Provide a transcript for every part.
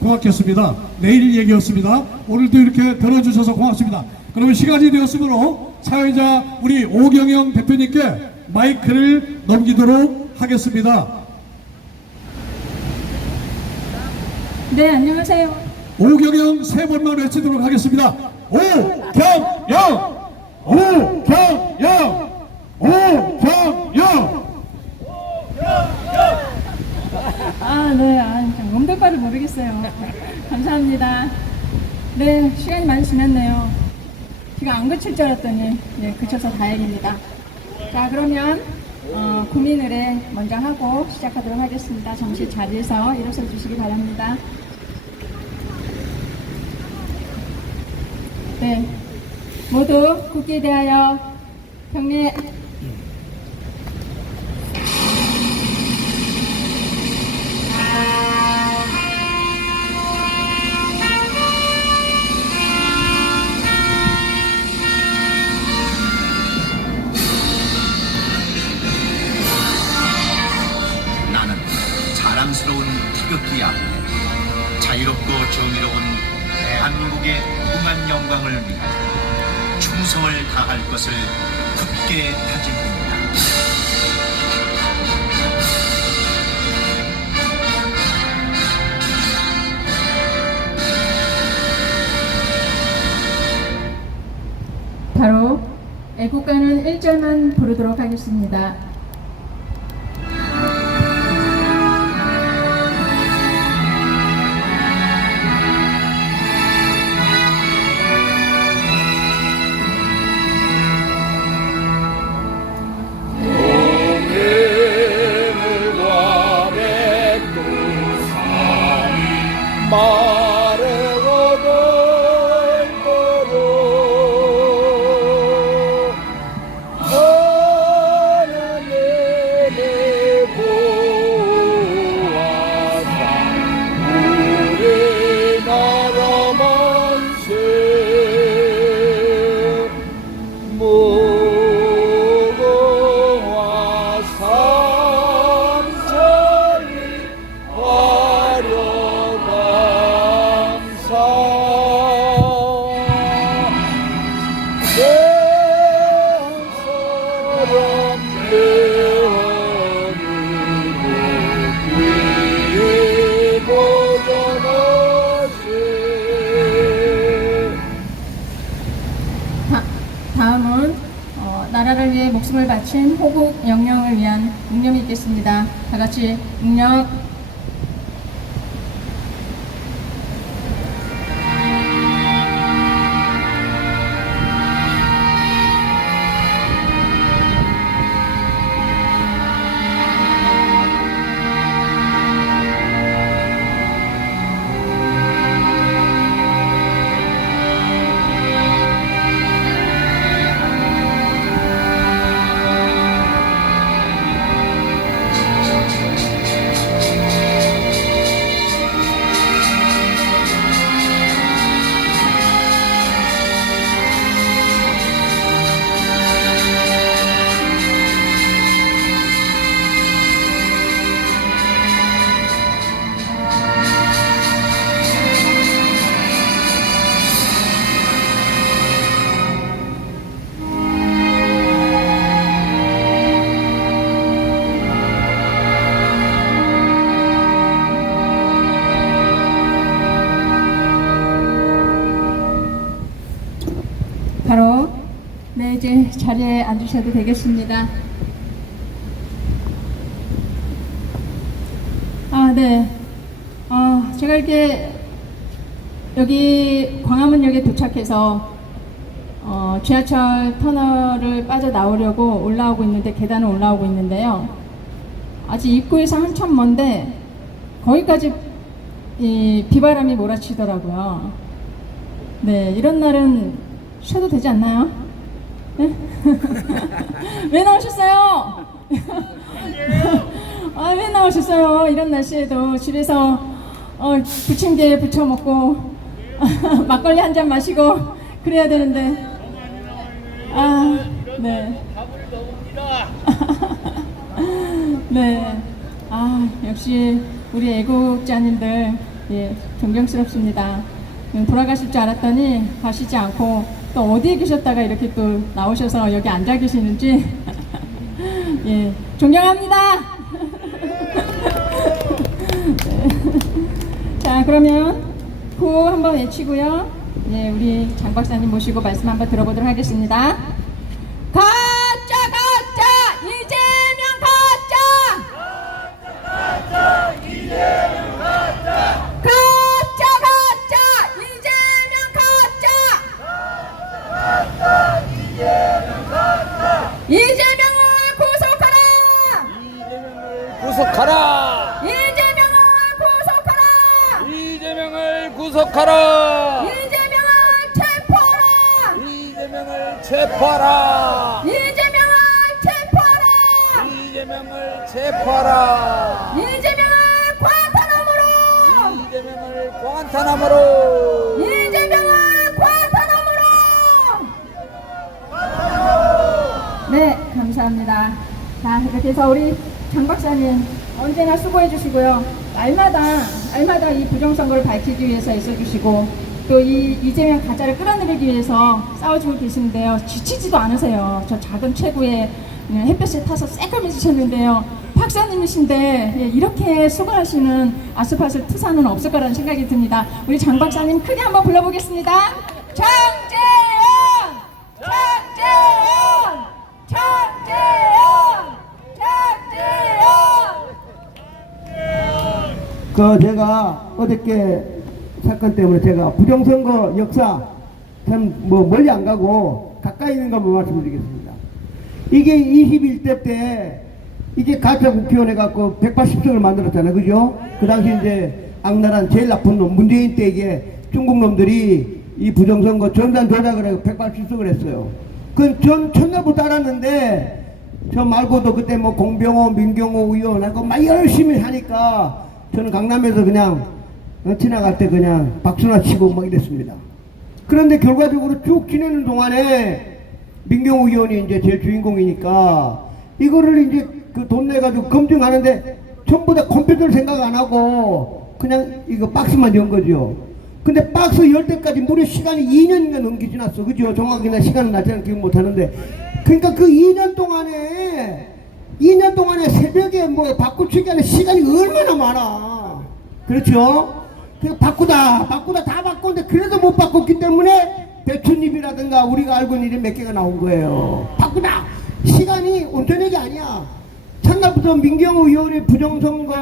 고맙겠습니다. 내일 얘기였습니다. 오늘도 이렇게 들어주셔서 고맙습니다. 그러면 시간이 되었으므로 사회자 우리 오경영 대표님께 마이크를 넘기도록 하겠습니다. 네, 안녕하세요. 오경영 세 번만 외치도록 하겠습니다. 오경영! 오경영! 오경영! 네, 몸둘바를 모르겠어요. 감사합니다. 네, 시간이 많이 지났네요. 비가 안 그칠 줄 알았더니, 네, 그쳐서 다행입니다. 자, 그러면, 국민의례 먼저 하고 시작하도록 하겠습니다. 잠시 자리에서 일어서 주시기 바랍니다. 네, 모두 국기에 대하여 경례. 나는 자랑스러운 태극기 앞에 자유롭고 정의로운 대한민국의 무궁한 영광을 위하여 충성을 다할 것을 굳게 다짐합니다. 바로 애국가는 1절만 부르도록 하겠습니다. 다음은 나라를 위해 목숨을 바친 호국 영령을 위한 묵념이 있겠습니다. 다 같이 묵념. 바로 네, 이제 자리에 앉으셔도 되겠습니다. 네. 제가 이렇게 여기 광화문역에 도착해서 지하철 터널을 빠져나오려고 올라오고 있는데, 계단을 올라오고 있는데요. 아직 입구에서 한참 먼데 거기까지 이 비바람이 몰아치더라고요. 네, 이런 날은 쉬어도 되지 않나요? 네? 왜 나오셨어요? 왜 나오셨어요? 이런 날씨에도 집에서 부침개 부쳐 먹고 막걸리 한 잔 마시고 그래야 되는데. 네. 네. 역시 우리 애국자님들 예, 존경스럽습니다. 돌아가실 줄 알았더니 가시지 않고 또 어디에 계셨다가 이렇게 또 나오셔서 여기 앉아 계시는지 예, 존경합니다. 자, 그러면 구호 한번 외치고요. 예, 우리 장 박사님 모시고 말씀 한번 들어보도록 하겠습니다. 가짜 이재명 가짜! 가짜 이재명 가짜! 이재명을 구속하라! 이재명을 구속하라! 이재명을 체포하라! 이재명을 체포하라! 이재명을 체포하라! 이재명을 체포하라! 이재명을 과탄함으로! 이재명을 관타나무로! 이재명을 과탄함으로! 네, 감사합니다. 자, 이렇게 해서 우리 장 박사님 언제나 수고해 주시고요. 날마다 이 부정선거를 밝히기 위해서 애써주시고 또 이 이재명 가짜를 끌어내리기 위해서 싸워주고 계신데요. 지치지도 않으세요. 저 작은 체구에 햇볕에 타서 새까매지셨는데요. 박사님이신데 예, 이렇게 수고하시는 아스파슬 투사는 없을 거라는 생각이 듭니다. 우리 장 박사님 크게 한번 불러보겠습니다. 장재현! 장재현! 장재현! 장재현! 제가 어저께 사건 때문에 제가 부정선거 역사 참 멀리 안 가고 가까이 있는 것만 말씀드리겠습니다. 이게 21대 때 이게 가짜 국회의원 해갖고 180석을 만들었잖아요. 그죠? 그 당시 이제 악랄한 제일 나쁜 놈 문재인 때 이게 중국 놈들이 이 부정선거 전산 조작을 해서 180석을 했어요. 그건 전 첫날부터 알았는데 저 말고도 그때 뭐 공병호, 민경호 의원하고 막 열심히 하니까 저는 강남에서 그냥 지나갈 때 그냥 박수나 치고 막 이랬습니다. 그런데 결과적으로 쭉 지내는 동안에 민경호 의원이 이제 제일 주인공이니까 이거를 이제 그 돈 내가지고 검증하는데 전부 다 컴퓨터를 생각 안 하고 그냥 이거 박스만 연 거죠. 근데 박스 열 때까지 무려 시간이 2년인가 넘게 지났어. 그죠? 정확히 나 시간은 나처럼 기억 못 하는데. 그러니까 그 2년 동안에 새벽에 뭐 바꾸치기 하는 시간이 얼마나 많아. 그렇죠? 바꾸다 다 바꿨는데 그래도 못 바꿨기 때문에 배춧잎이라든가 우리가 알고 있는 일이 몇 개가 나온 거예요. 바꾸다 시간이 온전하게 아니야. 첫날부터 민경호 의원의 부정선거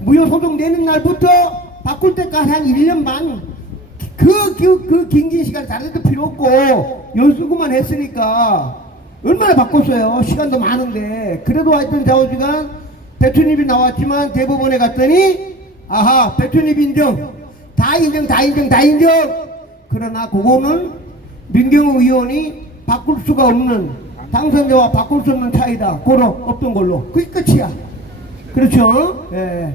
무효소송 내는 날부터 바꿀 때까지 한 1년 반 그 긴 시간 다른 데도 필요 없고 연수구만 했으니까 얼마나 바꿨어요. 시간도 많은데. 그래도 하여튼 좌우지간 배춧잎이 나왔지만 대법원에 갔더니 아하 배춧잎 인정 다 인정. 그러나 그거는 민경호 의원이 바꿀 수가 없는 당선자와 바꿀 수 없는 차이다. 그로 없던 걸로 그게 끝이야. 그렇죠? 예.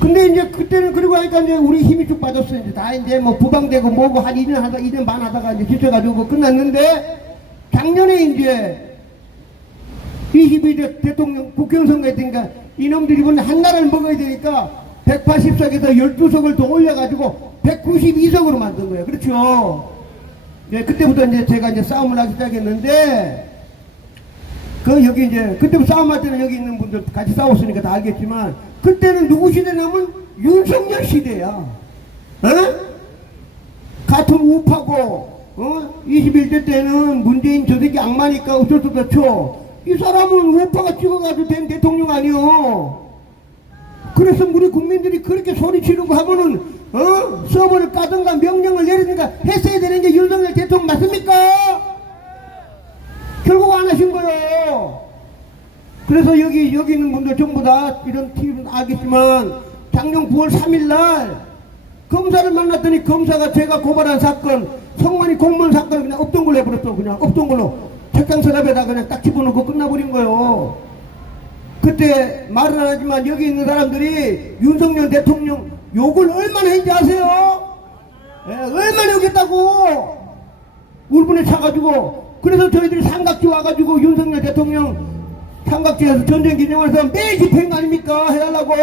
근데 이제 그때는 그리고 하니까 이제 우리 힘이 쭉 빠졌어. 이제 다 이제 뭐 부방되고 뭐고 한 2년 반 하다가 이제 지쳐가지고 끝났는데 작년에 이제 22대 대통령 국회의원 선거 했으니까 이놈들이 이번에 한 나라를 먹어야 되니까 180석에서 12석을 더 올려가지고 192석으로 만든 거예요. 그렇죠? 네, 그때부터 이제 제가 이제 싸움을 하기 시작했는데 여기 이제 그때부터 싸움할 때는 여기 있는 분들 같이 싸웠으니까 다 알겠지만 그때는 누구 시대냐면 윤석열 시대야. 어? 같은 우파고 21대 때는 문재인 저 새끼 악마니까 어쩔 수 없다 쳐. 이 사람은 우파가 찍어가지고 된 대통령 아니요. 그래서 우리 국민들이 그렇게 소리 지르고 하면은 서버를 까든가 명령을 내리든가 했어야 되는 게 윤석열 대통령 맞습니까? 결국 안 하신 거예요. 그래서 여기 있는 분들 전부 다 이런 TV는 알겠지만 작년 9월 3일날 검사를 만났더니 검사가 제가 고발한 사건 성만이 공무원 사건을 그냥 없던 걸로 해버렸어. 그냥 없던 걸로 책상 서랍에다 그냥 딱 집어넣고 끝나버린 거예요. 그때 말은 안 하지만 여기 있는 사람들이 윤석열 대통령 욕을 얼마나 했는지 아세요? 예, 얼마나 욕했다고 울분에 차가지고. 그래서 저희들이 삼각지 와가지고 윤석열 대통령 삼각지에서 전쟁 기념해서 매일 집회인 거 아닙니까? 해달라고.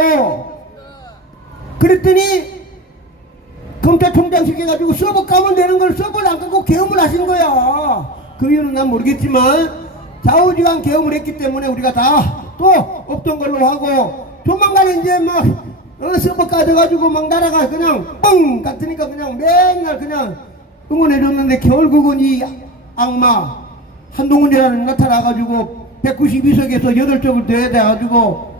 그랬더니 검찰총장 시켜가지고 서버 까면 되는 걸 서버를 안 까고 계엄을 하신 거야. 그 이유는 난 모르겠지만 좌우지간 계엄을 했기 때문에 우리가 다 또 없던 걸로 하고 조만간에 이제 막 서버 까져가지고 막 나라가 그냥 뻥 같으니까 그냥 맨날 그냥 응원해줬는데 결국은 이 악마 한동훈이라는 나타나가지고 192석에서 8쪽을 대해가지고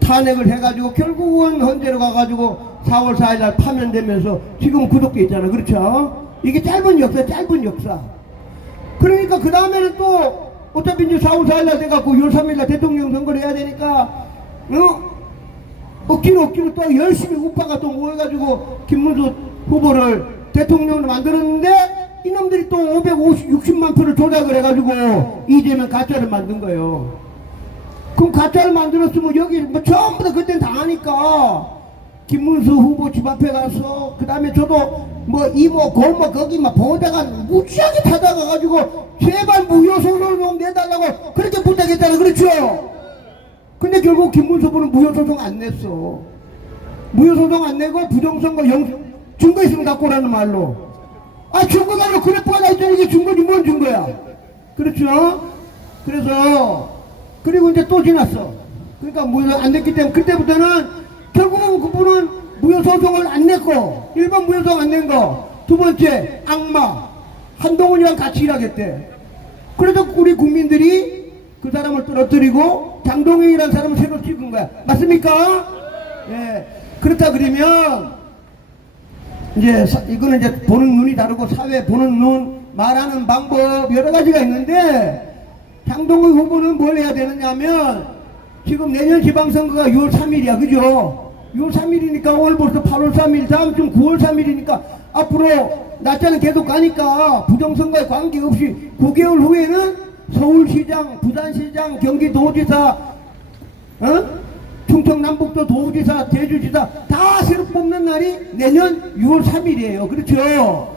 탄핵을 해가지고 결국은 헌재로 가가지고 4월 4일날 파면되면서 지금 구속돼 있잖아. 그렇죠? 이게 짧은 역사. 그러니까 그 다음에는 또 어차피 이제 4월 4일날 돼갖고 6월 3일날 대통령 선거를 해야 되니까 억지로 또 열심히 우파가 또 모여가지고 김문수 후보를 대통령으로 만들었는데 이놈들이 또 560만 표를 조작을 해가지고 이재명 가짜를 만든 거예요. 그럼 가짜를 만들었으면 여기 뭐 전부 다 그땐 당하니까 김문수 후보 집 앞에 가서 그 다음에 저도 뭐 이모 고모 거기 막 보다가 무지하게 타다가가지고 제발 무효소송을 좀 내달라고 그렇게 부탁했잖아. 그렇죠? 근데 결국 김문수 후보는 무효소송 안 냈어. 무효소송 안 내고 부정선거 증거 있으면 갖고 오라는 말로. 아 증거가 아니라 그래프가 나있잖아. 이게 증거지 뭔 증거야. 그렇죠? 그래서 그리고 이제 또 지났어. 그러니까 무효 안 냈기 때문에 그때부터는 결국은 그분은 무효소송을 안 냈고 1번 무효소송 안 낸 거, 두 번째 악마 한동훈이랑 같이 일하겠대. 그래서 우리 국민들이 그 사람을 떨어뜨리고 장동영이라는 사람을 새로 찍은 거야. 맞습니까? 예. 그렇다 그러면 이제 이거는 이제 보는 눈이 다르고 사회 보는 눈, 말하는 방법 여러 가지가 있는데 장동영 후보는 뭘 해야 되느냐면 지금 내년 지방선거가 6월 3일이야. 그죠? 6월 3일이니까 오늘 벌써 8월 3일, 다음 주 9월 3일이니까 앞으로 날짜는 계속 가니까 부정선거에 관계없이 9개월 후에는 서울시장, 부산시장, 경기도지사, 충청남북도 도지사, 제주지사 다 새로 뽑는 날이 내년 6월 3일이에요. 그렇죠?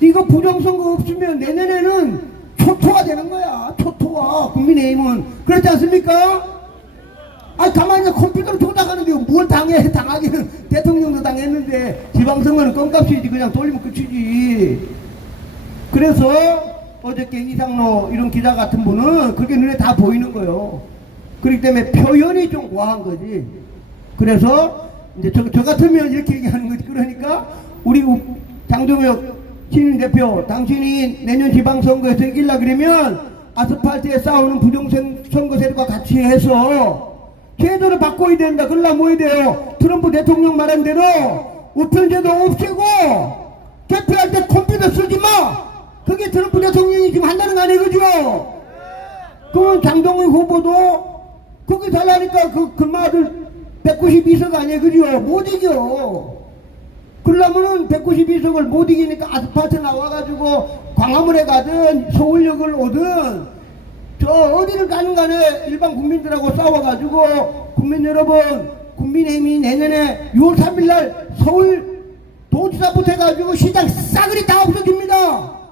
이거 부정선거 없으면 내년에는 초토화 되는 거야. 초토화. 국민의힘은. 그렇지 않습니까? 아, 가만히 컴퓨터로 조작하는데 뭘 당하기는 대통령도 당했는데 지방선거는 껌값이지. 그냥 돌리면 끝이지. 그래서 어저께 이상로 이런 기자 같은 분은 그게 눈에 다 보이는 거예요. 그렇기 때문에 표현이 좀 과한 거지. 그래서 이제 저 같으면 이렇게 얘기하는 거지. 그러니까 우리 장동혁 신인 대표, 당신이 내년 지방선거에서 이길라 그러면 아스팔트에 싸우는 부정선거 세력과 같이 해서 제도를 바꿔야 된다. 그러려면 뭐 해야 돼요? 트럼프 대통령 말한 대로 우편제도 없애고 개표할 때 컴퓨터 쓰지 마. 그게 트럼프 대통령이 지금 한다는 거 아니에요? 그죠? 그러면 장동영 후보도 거기 달라니까 그 말들 192석 아니에요? 그죠? 못 이겨. 그러려면은 192석을 못 이기니까 아스팔트 나와가지고 광화문에 가든 서울역을 오든 저 어디를 가는 간에 일반 국민들하고 싸워가지고 국민 여러분, 국민의힘이 내년에 6월 3일날 서울 도지사부터 해가지고 시장 싸그리 다 없어집니다.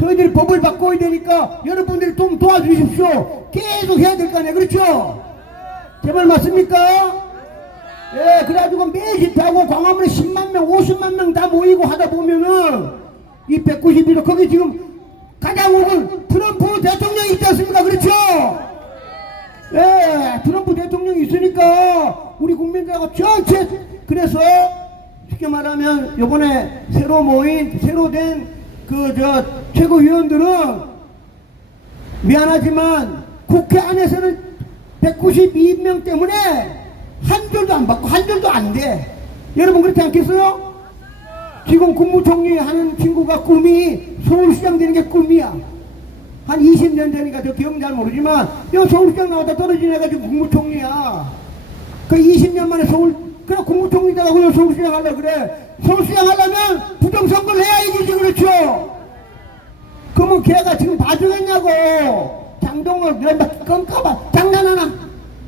저희들이 법을 바꿔야 되니까 여러분들이 좀 도와주십시오. 계속 해야 될 거 아니에요. 그렇죠? 제발 맞습니까? 예, 그래가지고 매일 집회하고 광화문에 10만 명, 50만 명 다 모이고 하다 보면은 이 191호 거기 지금 가장 오은 트럼프 대통령이 있지 않습니까? 그렇죠? 예, 트럼프 대통령이 있으니까 우리 국민들하고 전체 그래서 쉽게 말하면 요번에 새로 된 최고위원들은 미안하지만 국회 안에서는 192명 때문에 한 줄도 안 받고 한 줄도 안 돼. 여러분 그렇지 않겠어요? 지금 국무총리 하는 친구가 꿈이 서울시장 되는 게 꿈이야. 한 20년 전이니까 저 기억 잘 모르지만 여 서울시장 나왔다 떨어진 애가 지금 국무총리야. 그 20년 만에 그래 국무총리다가 그냥 서울시장 하려고 그래. 서울시장 하려면 부정선거를 해야 이기지. 그렇죠? 그러면 걔가 지금 봐주겠냐고. 장동을 이런 막 껌까봐 장난하나.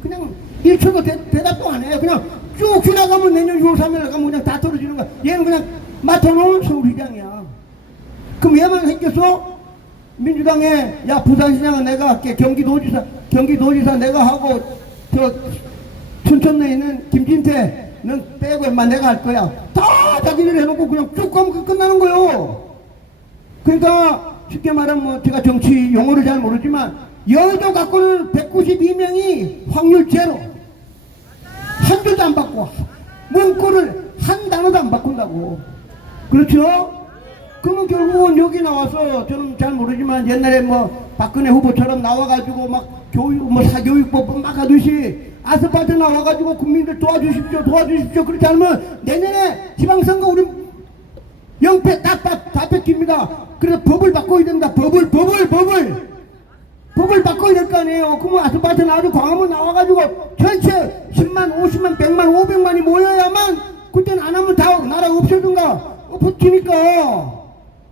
그냥 1초도 대답도 안 해. 그냥 쭉 지나가면 내년 6월 3일에 가면 그냥 다 떨어지는 거야. 얘는 그냥 맡아놓은 서울시장이야. 그럼 얘만 했겠어? 민주당에 야 부산시장은 내가 할게. 경기도지사 내가 하고 저 춘천에 있는 김진태 넌 빼고 인마 내가 할 거야. 다 자기들 해놓고 그냥 쭉 가면 끝나는 거요. 그러니까 쉽게 말하면 뭐 제가 정치 용어를 잘 모르지만 여의도 갖고는 192명이 확률 제로. 한 줄도 안 바꿔. 문구를 한 단어도 안 바꾼다고. 그렇죠? 그러면 결국은 여기 나와서 저는 잘 모르지만 옛날에 뭐 박근혜 후보처럼 나와가지고 막 교육 뭐 사교육법 막 하듯이 아스팔트 나와가지고 국민들 도와주십시오 도와주십시오 그렇지 않으면 내년에 지방선거 우리 영패 다 뺏깁니다. 그래서 법을 바꿔야 된다. 법을 바꿔야 될 거 아니에요. 그러면 아스팔트 나와서 광화문 나와가지고 전체 10만 50만 100만 500만이 모여야만 그때는 안 하면 다 나라 없애든가 붙이니까.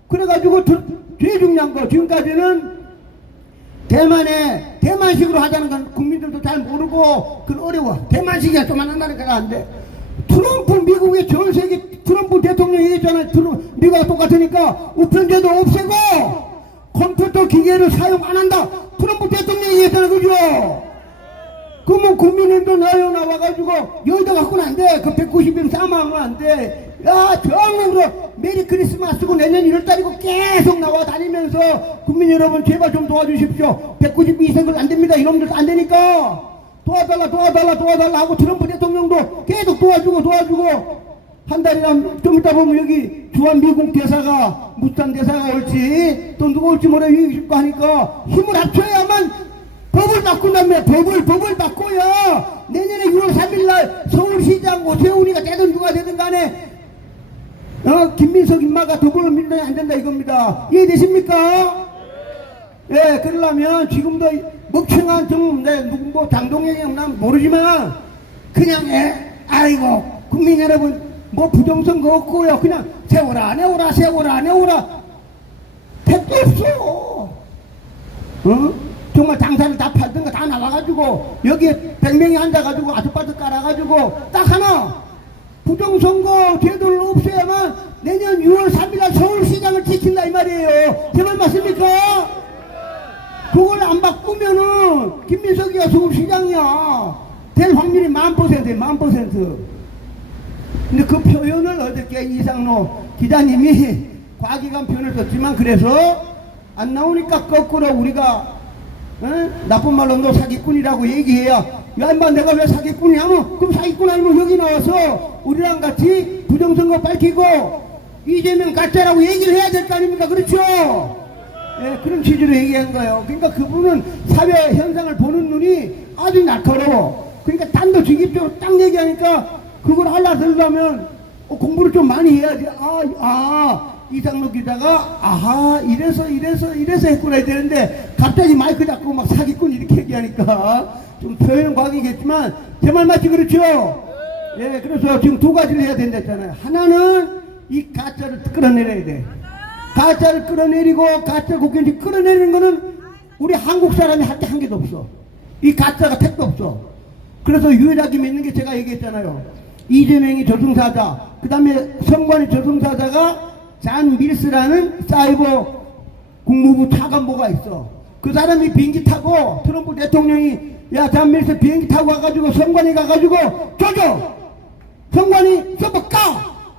그래가지고 제일 중요한 거 지금까지는 대만식으로 하자는 건 국민들도 잘 모르고 그건 어려워. 대만식이야 좀만 한다니까 안 돼. 트럼프 미국의 전 세계 트럼프 대통령이 얘기했잖아요. 미국과 똑같으니까 우편제도 없애고 컴퓨터 기계를 사용 안 한다. 트럼프 대통령이 얘기했잖아요. 그죠? 그러면 국민들도 나와가지고 여의도 갖고는 안 돼. 그 190명 싸움하면 안 돼. 야, 전국으로 메리 크리스마스고 내년 1월달이고 계속 나와 다니면서 국민 여러분 제발 좀 도와주십시오. 192석을 안 됩니다. 이놈들 안 되니까 도와달라 하고 트럼프 대통령도 계속 도와주고 한 달이나 좀 있다 보면 여기 주한 미국 대사가 무스탄 대사가 올지 또 누가 올지 모르 고 하니까 힘을 합쳐야만 법을 바꾼다며. 법을 바꿔야 내년에 6월 3일날 서울시장 오세훈이가 되든 누가 되든 간에 김민석 인마가 더불어민주당이 안 된다 이겁니다. 이해되십니까? 예, 그러려면 지금도 먹청한 누구 장동영이 난 모르지만 그냥 아이고 국민 여러분 뭐 부정선거 없고요. 그냥 세워라 택도 없어. 정말 당사를 다 팔든가 다 나와가지고 여기에 100명이 앉아가지고 아스팔트 깔아가지고 딱 하나 부정선거 제도를 없애야만 내년 6월 3일날 서울시장을 지킨다 이 말이에요. 제 말 맞습니까? 그걸 안 바꾸면은 김민석이가 서울시장이야. 될 확률이 1000%. 근데 그 표현을 어저께 이상로 기자님이 과기관 표현을 썼지만 그래서 안 나오니까 거꾸로 우리가 나쁜 말로 너 사기꾼이라고 얘기해야 야 인마 내가 왜 사기꾼이야 하면 그럼 사기꾼 아니면 여기 나와서 우리랑 같이 부정선거 밝히고 이재명 가짜라고 얘기를 해야 될 거 아닙니까? 그렇죠? 예, 그런 취지로 얘기한 거예요. 그러니까 그분은 사회 현상을 보는 눈이 아주 날카로워. 그러니까 단도직입적으로 딱 얘기하니까 그걸 알아들으려면 공부를 좀 많이 해야지. 이상로 기자가 이래서 했구나 해야 되는데 갑자기 마이크 잡고 막 사기꾼 이렇게 얘기하니까 좀 표현 과학이겠지만 제 말 맞지? 그렇죠? 예, 그래서 지금 두 가지를 해야 된다 했잖아요. 하나는 이 가짜를 끌어내려야 돼. 가짜를 끌어내리고 가짜 국회의원이 끌어내리는 거는 우리 한국 사람이 할 게 한 개도 없어. 이 가짜가 택도 없어. 그래서 유일하게 믿는 게 제가 얘기했잖아요. 이재명이 저승사자, 그 다음에 성관이 저승사자가 잔 밀스라는 사이버 국무부 차관보가 있어. 그 사람이 비행기 타고 트럼프 대통령이 야 잔 밀스 비행기 타고 가가지고 성관이 가가지고 조져! 성관이 서버 까!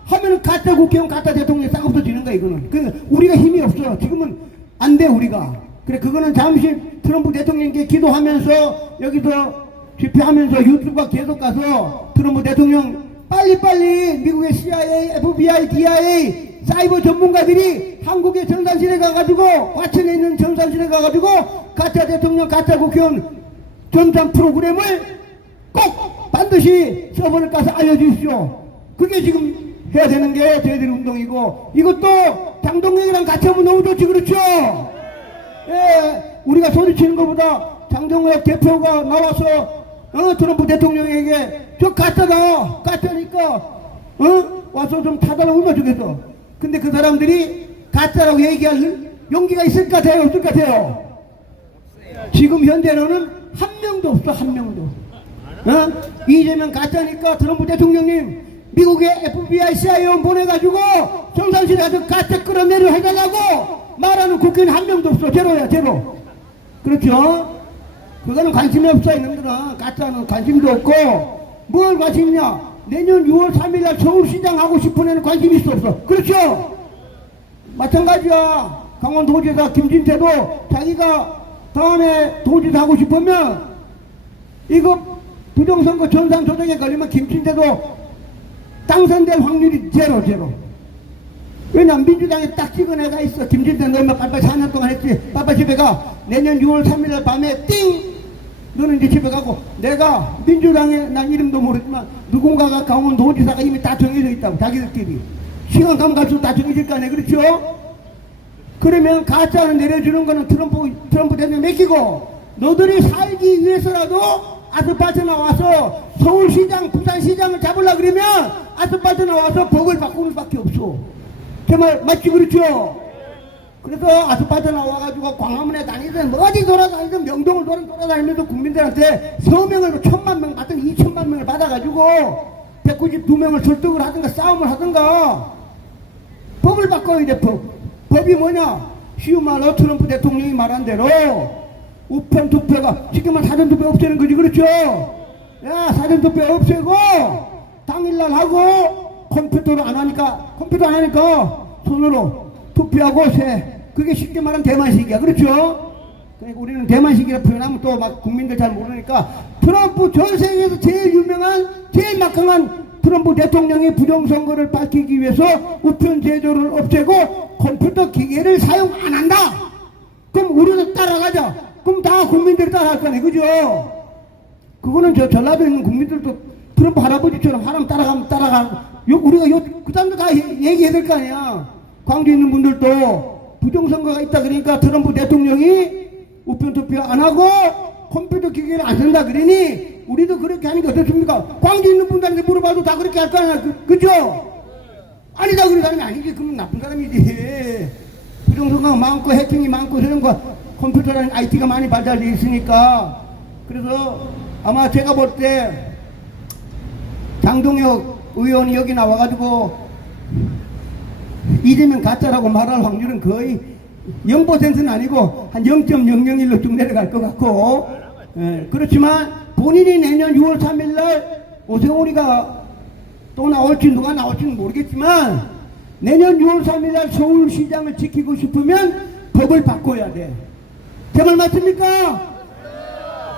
하면은 가짜 국회의원 가짜 대통령이 싹 없어지는 거야 이거는. 그 우리가 힘이 없어. 지금은 안 돼 우리가. 그래 그거는 잠시 트럼프 대통령께 기도하면서 여기서 집회하면서 유튜브가 계속 가서 트럼프 대통령 빨리빨리 미국의 CIA, FBI, DIA 사이버 전문가들이 한국의 정상실에 가가지고 과천에 있는 정상실에 가가지고 가짜 대통령 가짜 국회의원 전산 프로그램을 꼭 반드시 서버를 까서 알려주십시오. 그게 지금 해야 되는 게 저희들 운동이고 이것도 장동영이랑 같이 하면 너무 좋지. 그렇죠? 예, 우리가 소리치는 것보다 장동영 대표가 나와서 트럼프 대통령에게 저 가짜다 가짜니까 와서 좀 타달라고 얼마 주겠어. 근데 그 사람들이 가짜라고 얘기할 용기가 있을 것 같아요? 없을 것 같아요? 지금 현재로는 한 명도 없어. 한 명도. 이재명 가짜니까 트럼프 대통령님 미국의 FBI, CIA 보내가지고 정상실에 가서 가짜 끌어내려 해달라고 말하는 국회의원 한 명도 없어. 제로야 제로. 그렇죠? 그거는 관심이 없어. 이놈들은 가짜는 관심도 없고 뭘 관심 있냐. 내년 6월 3일 날 서울시장 하고 싶은 애는 관심 있어 없어? 그렇죠? 마찬가지야. 강원도지사 김진태도 자기가 다음에 도지사 하고 싶으면 이거 부정선거 전산 조정에 걸리면 김진태도 당선될 확률이 제로. 왜냐면 민주당에 딱 찍은 애가 있어. 김진태 너 얼마 빨빨 4년 동안 했지. 빨빨 집에 가. 내년 6월 3일 날 밤에 띵! 너는 이제 집에 가고, 내가 민주당에 난 이름도 모르지만 누군가가 강원도지사가 이미 다 정해져 있다고. 자기들끼리 시간 가면 갈수록 다 정해질 거 아니야. 그렇죠? 그러면 가짜는 내려주는 거는 트럼프 대통령 맡기고, 너들이 살기 위해서라도 아스팔트 나와서 서울시장, 부산시장을 잡으려 그러면 아스팔트 나와서 법을 바꾸는 수밖에 없어. 제 말 맞지? 그렇죠? 그래서 아스팔트 나와가지고 광화문에 다니든 어디 돌아다니든 명동을 돌아다니면서 국민들한테 서명을 1000만 명 받든 2000만 명을 받아가지고 192명을 설득을 하든가 싸움을 하든가 법을 바꿔야 돼. 법이 뭐냐? 쉬운 말로 트럼프 대통령이 말한 대로 우편 투표가 쉽게 말하면 사전투표 없애는 거지. 그렇죠? 야, 사전투표 없애고 당일날 하고 컴퓨터 안 하니까 손으로 투표하고 그게 쉽게 말하면 대만식이야. 그렇죠? 그러니까 우리는 대만식이라 표현하면 또 막 국민들 잘 모르니까 트럼프 전 세계에서 제일 유명한 제일 막강한 트럼프 대통령의 부정선거를 밝히기 위해서 우편 제도를 없애고 컴퓨터 기계를 사용 안 한다. 그럼 우리도 따라가자. 그럼 다 국민들이 따라할 거네. 그죠? 그거는 저 전라도에 있는 국민들도 트럼프 할아버지처럼 하라면 따라가. 우리가 그 사람들 다 얘기해야 될 거 아니야. 광주에 있는 분들도 부정선거가 있다 그러니까 트럼프 대통령이 우편 투표 안 하고 컴퓨터 기계를 안 쓴다 그러니 우리도 그렇게 하는 게 어떻습니까? 광주에 있는 분들한테 물어봐도 다 그렇게 할 거 아니야. 그죠? 아니다 그런 사람이 아니지. 그러면 나쁜 사람이지. 부정선거가 많고 해킹이 많고 이런 거 컴퓨터라는 IT가 많이 발달되어 있으니까. 그래서 아마 제가 볼 때 장동혁 의원이 여기 나와가지고 이재명 가짜라고 말할 확률은 거의 0%는 아니고 한 0.001로 쭉 내려갈 것 같고, 그렇지만 본인이 내년 6월 3일 날 오세훈이가 또 나올지 누가 나올지는 모르겠지만 내년 6월 3일 날 서울시장을 지키고 싶으면 법을 바꿔야 돼. 제 말 맞습니까?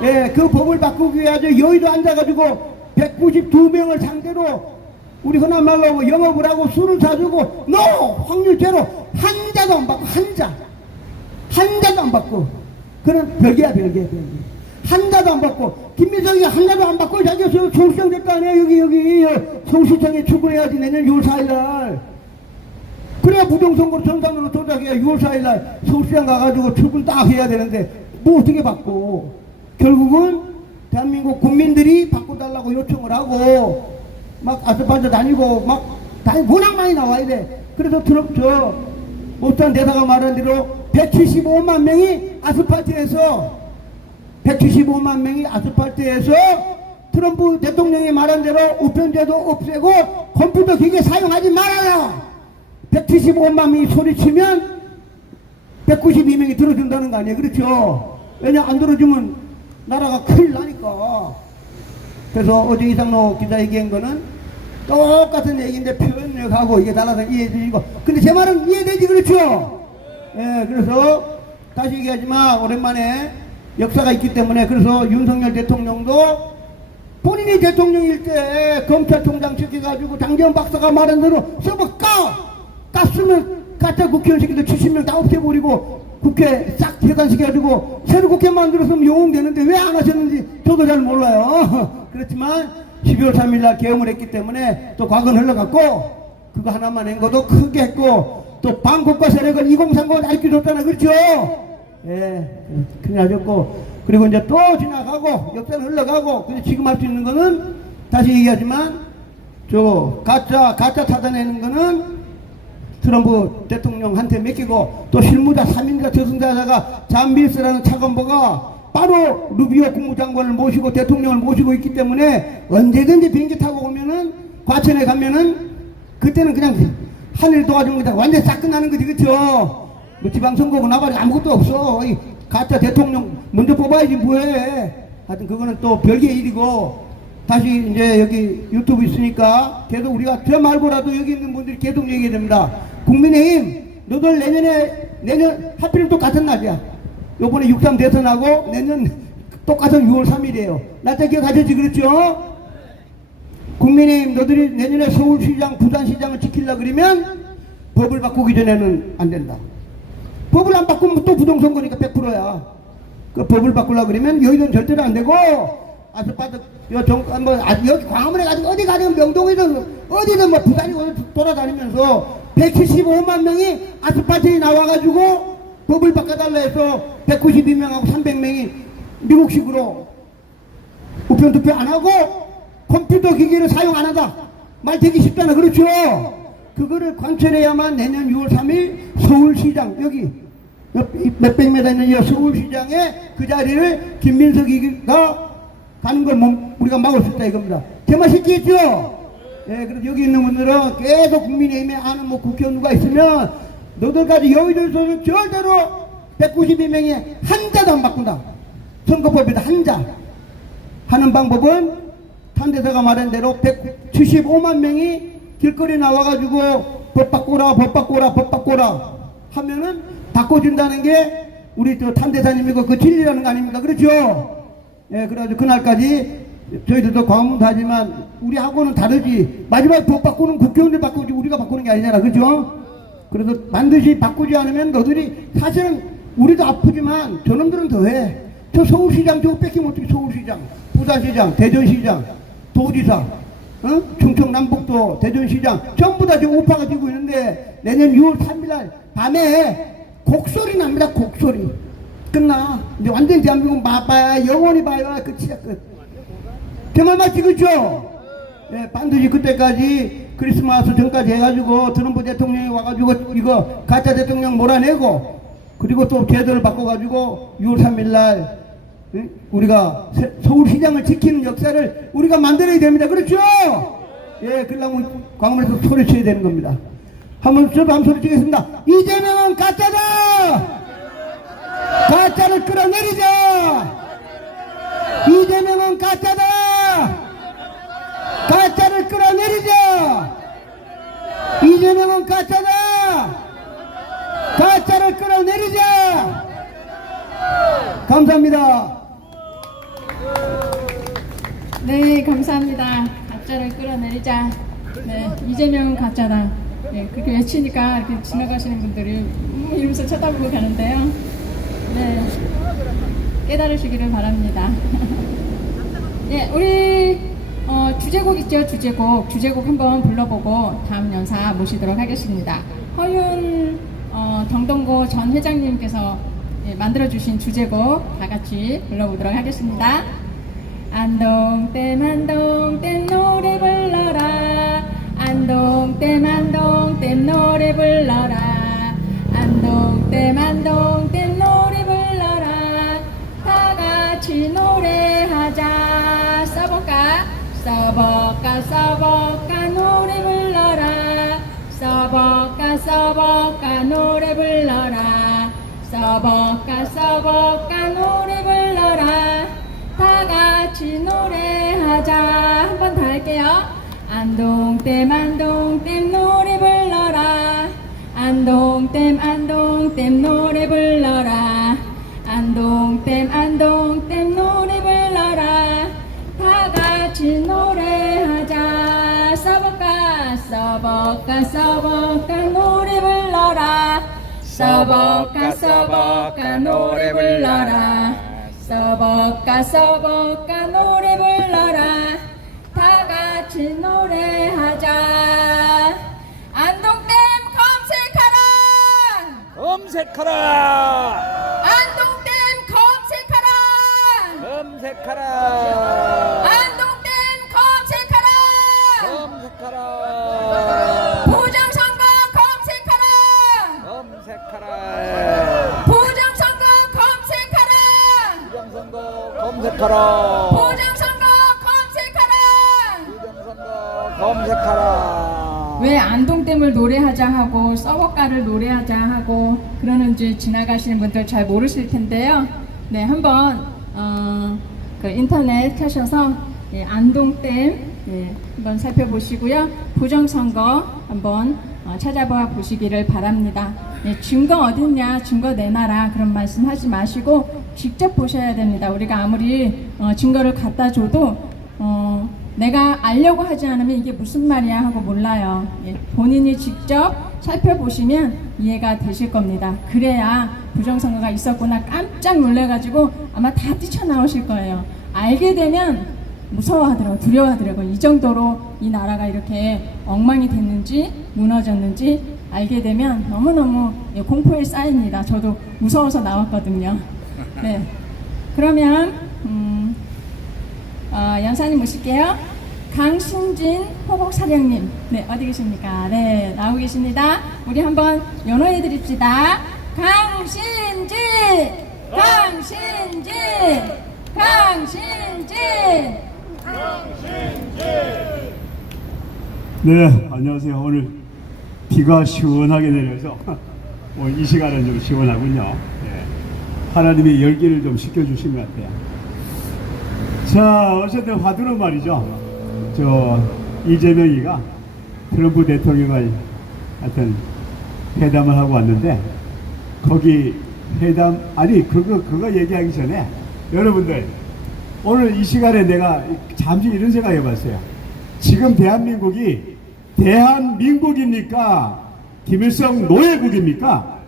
예, 그 법을 바꾸기 위해서 여의도 앉아가지고 192명을 상대로 우리 흔한 말로 영업을 하고 술을 사주고 확률 제로 한 자도 안 받고 한 자도 안 받고 그런 별개야. 한 자도 안 받고 김민석이가 한 자도 안 받고 자기가 서울시장 될 거 아니야. 여기 서울시장에 출근해야지. 내년 6월 4일날 그래야 부정선거 전산으로 조작해야 6월 4일날 서울시장 가가지고 출근 딱 해야 되는데 뭐 어떻게 받고 결국은 대한민국 국민들이 바꿔달라고 요청을 하고 막 아스팔트 다니고 워낙 많이 나와야 돼. 그래서 못한 대사가 말한 대로 175만 명이 아스팔트에서 트럼프 대통령이 말한 대로 우편제도 없애고 컴퓨터 기계 사용하지 말아라. 175만 명이 소리치면 192명이 들어준다는 거 아니에요. 그렇죠? 왜냐 안 들어주면 나라가 큰일 나니까. 그래서 어제 이상로 기자 얘기한 거는 똑같은 얘기인데 표현력하고 이게 달라서 이해해주시고, 근데 제 말은 이해되지. 그렇죠? 예, 그래서 다시 얘기하지만 오랜만에 역사가 있기 때문에 그래서 윤석열 대통령도 본인이 대통령일 때 검찰총장 시켜가지고 장재원 박사가 말한 대로 서버 깠으면 가짜 국회의원 시키도 70명 다 없애버리고 국회 싹 해산시켜가지고 새로 국회 만들었으면 용응되는데 왜 안 하셨는지 저도 잘 몰라요. 그렇지만 12월 3일날 계엄을 했기 때문에 또 과거는 흘러갔고 그거 하나만 한 것도 크게 했고 또 방국가 세력을 2030을 알려줬잖아요. 그렇죠? 예, 큰일 나셨고 그리고 이제 또 지나가고 역사는 흘러가고 근데 지금 할 수 있는 거는 다시 얘기하지만 가짜 찾아내는 거는 트럼프 대통령한테 맡기고 또 실무자 3인자 저승자자가 잔 밀스라는 차관보가 바로 루비오 국무장관을 모시고 대통령을 모시고 있기 때문에 언제든지 비행기 타고 오면은 과천에 가면은 그때는 그냥 하늘 도와주는 거다. 완전히 싹 끝나는 거지. 그쵸? 뭐 지방선거고 나발이 아무것도 없어. 이 가짜 대통령 먼저 뽑아야지 뭐해. 하여튼 그거는 또 별개의 일이고 다시 이제 여기 유튜브 있으니까 계속 우리가 저 말고라도 여기 있는 분들이 계속 얘기해야 됩니다. 국민의힘 너들 내년 하필 똑같은 날이야. 요번에 6.3 대선하고 내년 똑같은 6월 3일이에요. 날짜 기억하셨지? 그렇죠? 국민의힘 너들이 내년에 서울시장 부산시장을 지키려고 그러면 법을 바꾸기 전에는 안 된다. 법을 안 바꾸면 또 부동선거니까 100%야. 그 법을 바꾸려고 그러면 여의도는 절대로 안 되고 아스팔트 여기 광화문에 가지고 어디 가든 명동이든 어디든 뭐 부산이고 돌아다니면서 175만 명이 아스팔트에 나와가지고 법을 바꿔달라 해서 192명하고 300명이 미국식으로 우편 투표 안 하고 컴퓨터 기기를 사용 안 한다. 말 되기 쉽잖아. 그렇죠? 그거를 관철해야만 내년 6월 3일 서울시장 여기 몇백 미터 있는 이 서울시장에 그 자리를 김민석이가 가는 걸 우리가 막을 수 있다 이겁니다. 제 말 쉽겠죠? 예, 그래서 여기 있는 분들은 계속 국민의힘에 아는 뭐 국회의원 누가 있으면 너들까지 여의도에서는 절대로 192명이 한 자도 안 바꾼다. 선거법에다 한 자. 하는 방법은 탄대사가 말한 대로 175만 명이 길거리에 나와가지고 법 바꿔라, 법 바꿔라, 법 바꿔라 하면은 바꿔준다는 게 우리 저 탄대사님이고 그 진리라는 거 아닙니까? 그렇죠? 예, 그래가지고 그날까지 저희들도 광문도 하지만 우리하고는 다르지. 마지막 법 바꾸는 국회의원들 바꾸지 우리가 바꾸는 게 아니잖아. 그죠? 그래서 반드시 바꾸지 않으면 너들이 사실은 우리도 아프지만 저놈들은 더해. 저 서울시장 저거 뺏기면 어떻게 서울시장, 부산시장, 대전시장, 도지사, 충청남북도, 대전시장 전부 다 지금 우파가 지고 있는데 내년 6월 3일날 밤에 곡소리 납니다. 곡소리. 끝나. 이제 완전 대한민국 봐야 영원히 봐야 끝이야 끝. 제 말 맞지 그죠? 예, 반드시 그때까지 크리스마스 전까지 해가지고 트럼프 대통령이 와가지고 이거 가짜 대통령 몰아내고 그리고 또 제도를 바꿔가지고 6월 3일날 우리가 서울시장을 지키는 역사를 우리가 만들어야 됩니다. 그렇죠? 예, 그러려면 광화문에서 소리쳐야 되는 겁니다. 저도 한번 소리치겠습니다. 이재명은 가짜다! 가짜를 끌어내리자! 이재명은 가짜다! 가짜를 끌어내리자! 이재명은 가짜다! 가짜를 끌어내리자! 감사합니다. 네, 감사합니다. 가짜를 끌어내리자. 네, 이재명은 가짜다. 네, 그렇게 외치니까 이렇게 지나가시는 분들이 이러면서 쳐다보고 가는데요. 네, 깨달으시기를 바랍니다. 네, 우리 주제곡 있죠? 주제곡 한번 불러보고 다음 연사 모시도록 하겠습니다. 허윤 덩덩고 전 회장님께서 만들어주신 주제곡 다 같이 불러보도록 하겠습니다. 안동댐 노래 불러라. 안동댐 노래 불러라. 안동댐 노래 불러라. 다 같이 노래하자. 써볼까 노래 불러라. 써볼까 노래 불러라. 써볼까 노래 불러라. 다 같이 노래하자. 한 번 더 할게요. 안동댐 노래 불러라. 안동댐 노래 불러라. 안동댐 노래 불러라. 다 같이 노래하자. 써볼까 노래 불러라. 써볼까 노래 불러라. 써볼까 노래 불러라. 다 같이 노래하자. 안동댐 검색하라. 검색하라. 안동댐 검색하라. 검색하라. 안동댐 검색하라. 검색하라. 부정선거 검색하라. 검색하라. 부정선거 검색하라. 부정선거 검색하라. 부정선거 검색하라. 부정선거 검색하라. 왜 안동댐을 노래하자 하고 써볼까를 노래하자 하고 그러는지 지나가시는 분들 잘 모르실 텐데요. 네, 한번 그 인터넷 켜셔서 예, 안동댐 예, 한번 살펴보시고요. 부정선거 한번 찾아봐 보시기를 바랍니다. 예, 증거 어딨냐, 증거 내놔라 그런 말씀 하지 마시고 직접 보셔야 됩니다. 우리가 아무리 증거를 갖다 줘도 내가 알려고 하지 않으면 이게 무슨 말이야 하고 몰라요. 예, 본인이 직접 살펴보시면 이해가 되실 겁니다. 그래야 부정선거가 있었구나 깜짝 놀래가지고 아마 다 뛰쳐나오실 거예요. 알게 되면 무서워하더라고, 두려워하더라고. 이 정도로 이 나라가 이렇게 엉망이 됐는지 무너졌는지 알게 되면 너무너무 공포에 쌓입니다. 저도 무서워서 나왔거든요. 네, 그러면 연사님 모실게요. 강신진 호국사령님, 네, 어디 계십니까? 네, 나오고 계십니다. 우리 한번 연호해 드립시다. 강신진, 강신진, 강신진. 네, 안녕하세요. 오늘 비가 시원하게 내려서 오늘 이 시간은 좀 시원하군요. 네, 하나님이 열기를 좀 식혀주신 것 같아요. 자, 어쨌든 화두는 말이죠. 이재명이가 트럼프 대통령을 하여튼 회담을 하고 왔는데, 거기 회담, 아니, 그거 얘기하기 전에 여러분들, 오늘 이 시간에 내가 잠시 이런 생각 해봤어요. 지금 대한민국이 대한민국입니까? 김일성 노예국입니까?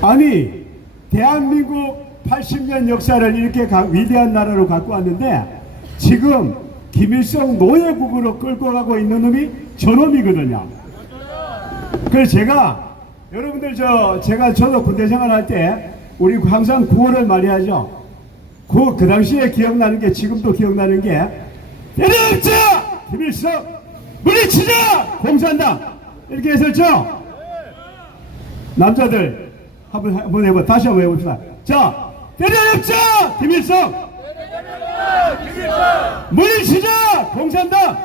아니, 대한민국 80년 역사를 이렇게 위대한 나라로 갖고 왔는데 지금 김일성 노예국으로 끌고 가고 있는 놈이 저놈이거든요. 그래서 제가 여러분들 저도 군대 생활할 때 우리 항상 구호를 많이 하죠. 그 당시에 기억나는 게, 지금도 기억나는 게, 때려잡자! 김일성! 물리치자! 공산당! 이렇게 했었죠? 남자들, 한번 해봐. 다시 한번 해봅시다. 자, 때려잡자! 김일성! 물리치자! 공산당!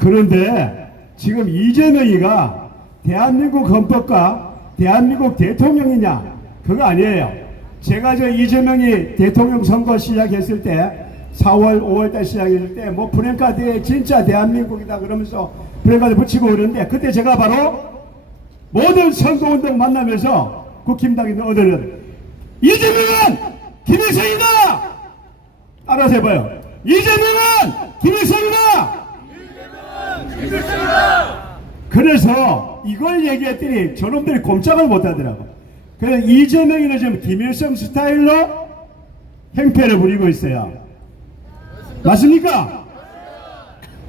그런데 지금 이재명이가 대한민국 헌법과 대한민국 대통령이냐? 그거 아니에요. 제가 이재명이 대통령 선거 시작했을 때 4월, 5월달 시작했을 때 뭐 프랭카드에 진짜 대한민국이다 그러면서 프랭카드 붙이고 그러는데, 그때 제가 바로 모든 선거운동 만나면서 국힘당이 얻으려는 이재명은 김일성이다! 따라서 해봐요. 이재명은 김일성이다! 그래서 이걸 얘기했더니 저놈들이 꼼짝을 못하더라고. 그래서 이재명이는 지금 김일성 스타일로 행패를 부리고 있어요. 맞습니까?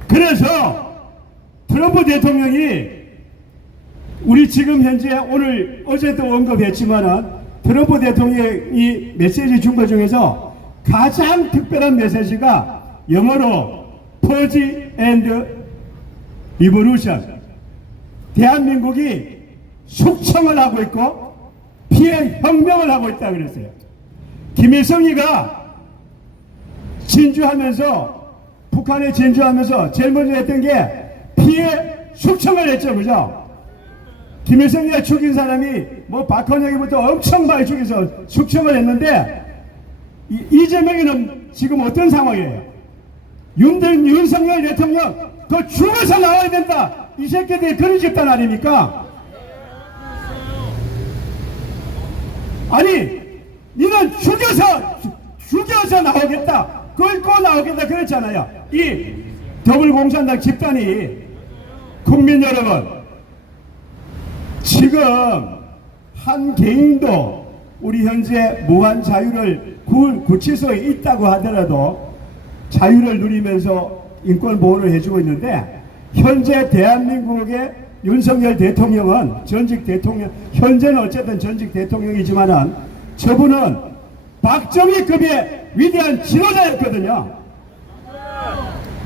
그래서 트럼프 대통령이 우리 지금 현재 오늘 어제도 언급했지만은 트럼프 대통령이 메시지 준 것 중에서 가장 특별한 메시지가 영어로 퍼지 앤드 리보루션, 대한민국이 숙청을 하고 있고 피해 혁명을 하고 있다 그랬어요. 김일성이가 진주하면서, 북한에 진주하면서 제일 먼저 했던 게 피해 숙청을 했죠. 그죠? 김일성이가 죽인 사람이 뭐 박헌영이부터 엄청 많이 죽여서 숙청을 했는데, 이재명이는 지금 어떤 상황이에요? 윤석열 대통령 그 죽어서 나와야 된다, 이 새끼들이 그런 집단 아닙니까? 아니, 니는 죽여서 나오겠다, 끌고 나오겠다 그랬잖아요. 이 더불공산당 집단이. 국민 여러분, 지금 한 개인도 우리 현재 무한 자유를 구치소에 있다고 하더라도 자유를 누리면서 인권 보호를 해주고 있는데, 현재 대한민국의 윤석열 대통령은 전직 대통령, 현재는 어쨌든 전직 대통령이지만은 저분은 박정희급의 위대한 지도자였거든요.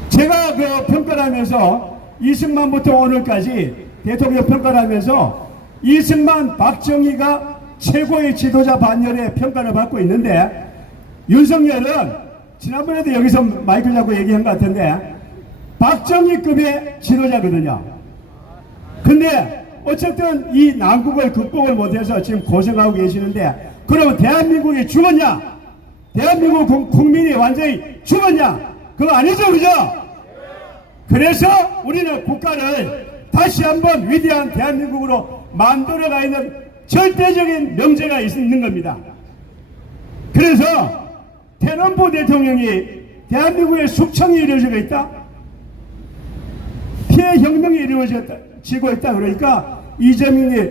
제가 그 평가를 하면서 이승만부터 오늘까지 대통령 평가를 하면서 이승만, 박정희가 최고의 지도자 반열에 평가를 받고 있는데, 윤석열은 지난번에도 여기서 마이크 잡고 얘기한 것 같은데 박정희급의 지도자거든요. 근데 어쨌든 이 난국을 극복을 못해서 지금 고생하고 계시는데, 그러면 대한민국이 죽었냐? 대한민국 국민이 완전히 죽었냐? 그거 아니죠, 그죠? 그래서 우리는 국가를 다시 한번 위대한 대한민국으로 만들어가 있는 절대적인 명제가 있는 겁니다. 그래서 트럼프 대통령이 대한민국에 숙청이 이루어지고 있다, 피해 혁명이 이루어지고 있다. 그러니까 이재명이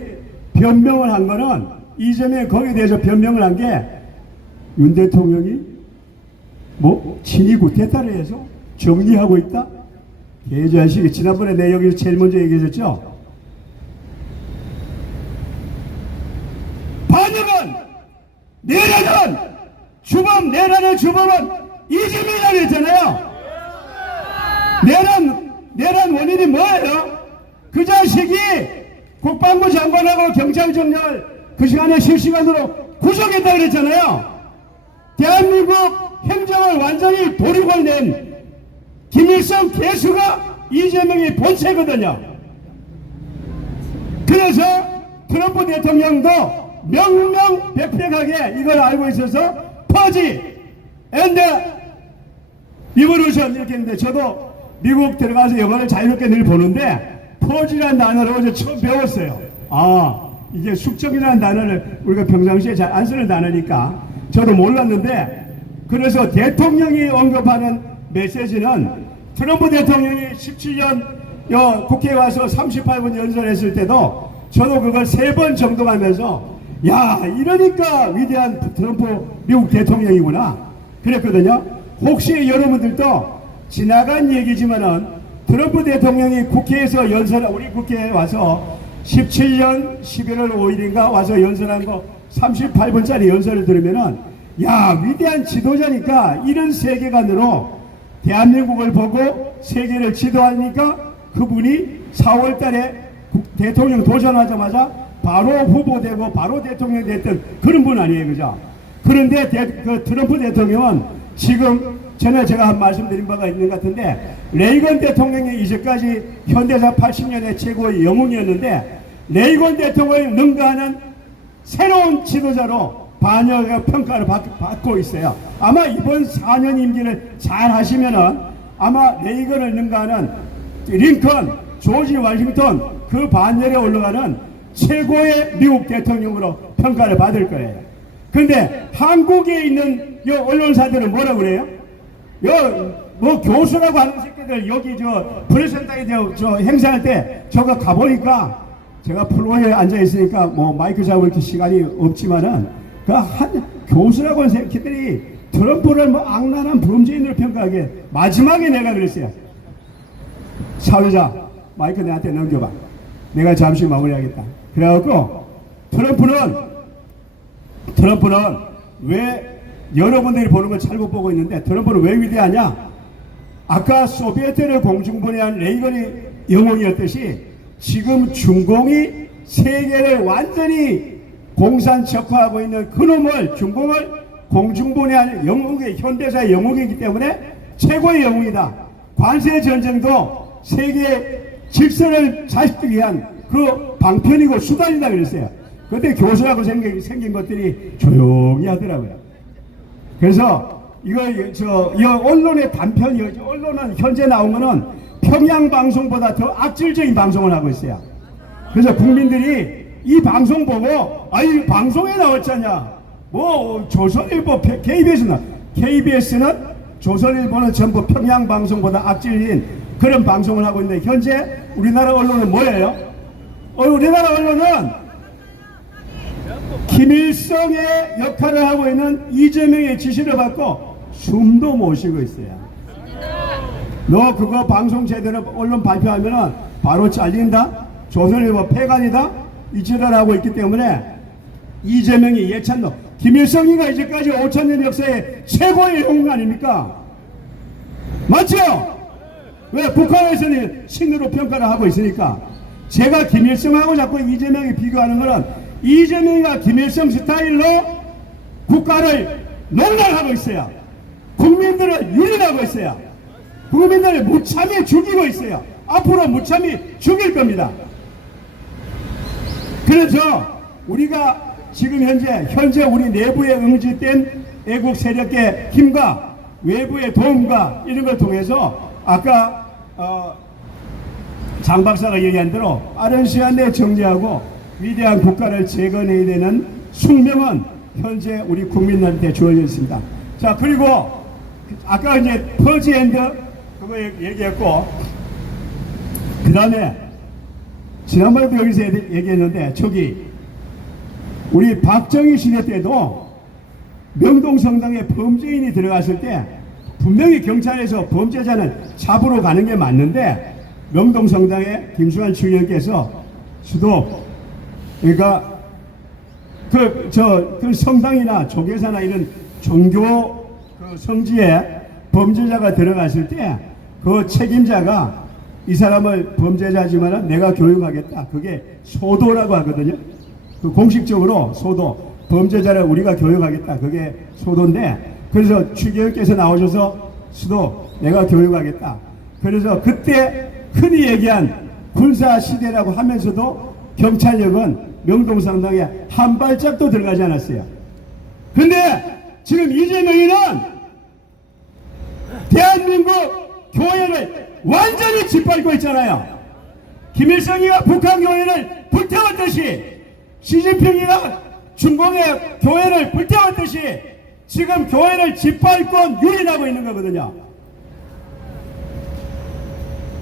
변명을 한 거는, 이재명이 거기에 대해서 변명을 한 게 윤 대통령이 뭐 친이 구태타를 해서 정리하고 있다. 개자식이, 지난번에 내 여기서 제일 먼저 얘기했었죠. 반역은, 내란은, 주범, 내란의 주범은 이재명이라고 했잖아요. 내란 원인이 뭐예요? 그 자식이 국방부 장관하고 경찰청장을 그 시간에 실시간으로 구속했다고 그랬잖아요. 대한민국 행정을 완전히 도륙을 낸 김일성 개수가 이재명의 본체거든요. 그래서 트럼프 대통령도 명명백백하게 이걸 알고 있어서 퍼지 앤드 리버루션 이렇게 했는데, 저도 미국 들어가서 영어를 자유롭게 늘 보는데 퍼지라는 단어를 어제 처음 배웠어요. 아, 이게 숙청이라는 단어를 우리가 평상시에 잘 안 쓰는 단어니까 저도 몰랐는데, 그래서 대통령이 언급하는 메시지는 트럼프 대통령이 17년 국회에 와서 38분 연설했을 때도 저도 그걸 3번 정도 하면서, 야, 이러니까 위대한 트럼프 미국 대통령이구나 그랬거든요. 혹시 여러분들도 지나간 얘기지만은 트럼프 대통령이 국회에서 우리 국회에 와서 17년 11월 5일인가 와서 연설한 거 38분짜리 연설을 들으면은, 야, 위대한 지도자니까 이런 세계관으로 대한민국을 보고 세계를 지도하니까 그분이 4월 달에 대통령 도전하자마자 바로 후보되고 바로 대통령이 됐던 그런 분 아니에요, 그죠? 그런데 그 트럼프 대통령은 지금 전에 제가 한 말씀드린 바가 있는 것 같은데, 레이건 대통령이 이제까지 현대사 80년의 최고의 영웅이었는데, 레이건 대통령을 능가하는 새로운 지도자로 반역의 평가를 받고 있어요. 아마 이번 4년 임기를 잘 하시면은 아마 레이건을 능가하는 링컨, 조지 워싱턴 그 반열에 올라가는 최고의 미국 대통령으로 평가를 받을 거예요. 근데 한국에 있는 이 언론사들은 뭐라 그래요? 뭐 교수라고 하는 새끼들 여기 프레젠타에 저 행사할 때 저거 가보니까, 제가 플로어에 앉아 있으니까 뭐 마이크 잡을 시간이 없지만은 그 한 교수라고 하는 새끼들이 트럼프를 뭐 악랄한 범죄인으로 평가하게, 마지막에 내가 그랬어요. 사회자 마이크 내한테 넘겨봐. 내가 잠시 마무리하겠다. 그래갖고 트럼프는 왜 여러분들이 보는 걸 잘못 보고 있는데, 트럼프는 왜 위대하냐? 아까 소비에트를 공중분해한 레이건이 영웅이었듯이 지금 중공이 세계를 완전히 공산적화하고 있는 그놈을, 중공을 공중분해한 영웅의, 현대사의 영웅이기 때문에 최고의 영웅이다. 관세 전쟁도 세계 질서를 자식하기 위한 그 방편이고 수단이다 그랬어요. 그때 교수라고 생긴 것들이 조용히 하더라고요. 그래서 이 언론의 단편이, 언론은 현재 나온 거는 평양 방송보다 더 악질적인 방송을 하고 있어요. 그래서 국민들이 이 방송 보고, 이 방송에 나왔잖냐, 뭐 조선일보, KBS는 조선일보는 전부 평양 방송보다 악질인 그런 방송을 하고 있는데, 현재 우리나라 언론은 뭐예요? 우리나라 언론은 김일성의 역할을 하고 있는 이재명의 지시를 받고 숨도 못 쉬고 있어요. 너 그거 방송 제대로 언론 발표하면은 바로 잘린다? 조선일보 폐간이다? 이 짓을 하고 있기 때문에 이재명이 예찬노, 김일성이가 이제까지 5,000년 역사의 최고의 영웅 아닙니까? 맞죠? 왜? 북한에서는 신으로 평가를 하고 있으니까. 제가 김일성하고 자꾸 이재명이 비교하는 거는, 이재명이가 김일성 스타일로 국가를 농락하고 있어요. 국민들을 유린하고 있어요. 국민들을 무참히 죽이고 있어요. 앞으로 무참히 죽일 겁니다. 그래서 우리가 지금 현재 우리 내부에 응집된 애국 세력의 힘과 외부의 도움과 이런 걸 통해서 아까 장 박사가 얘기한 대로 빠른 시간 내에 정리하고 위대한 국가를 재건해야 되는 숙명은 현재 우리 국민들한테 주어져 있습니다. 자, 그리고 아까 이제 퍼지 앤드 그거 얘기했고, 그 다음에 지난번에도 여기서 얘기했는데, 저기 우리 박정희 시대 때도 명동성당에 범죄인이 들어갔을 때 분명히 경찰에서 범죄자는 잡으러 가는 게 맞는데, 명동성당에 김수환 주의원께서 수도, 그러니까 그 성당이나 조계사나 이런 종교 그 성지에 범죄자가 들어갔을 때 그 책임자가 이 사람을 범죄자지만 내가 교육하겠다. 그게 소도라고 하거든요. 그 공식적으로 소도, 범죄자를 우리가 교육하겠다. 그게 소도인데, 그래서 추기현께서 나오셔서 수도 내가 교육하겠다. 그래서 그때 흔히 얘기한 군사시대라고 하면서도 경찰력은 명동성당에 한 발짝도 들어가지 않았어요. 근데 지금 이재명이는 대한민국 교회를 완전히 짓밟고 있잖아요. 김일성이가 북한 교회를 불태웠듯이 시진핑이가 중공의 교회를 불태웠듯이 지금 교회를 짓밟고 유린하고 있는 거거든요.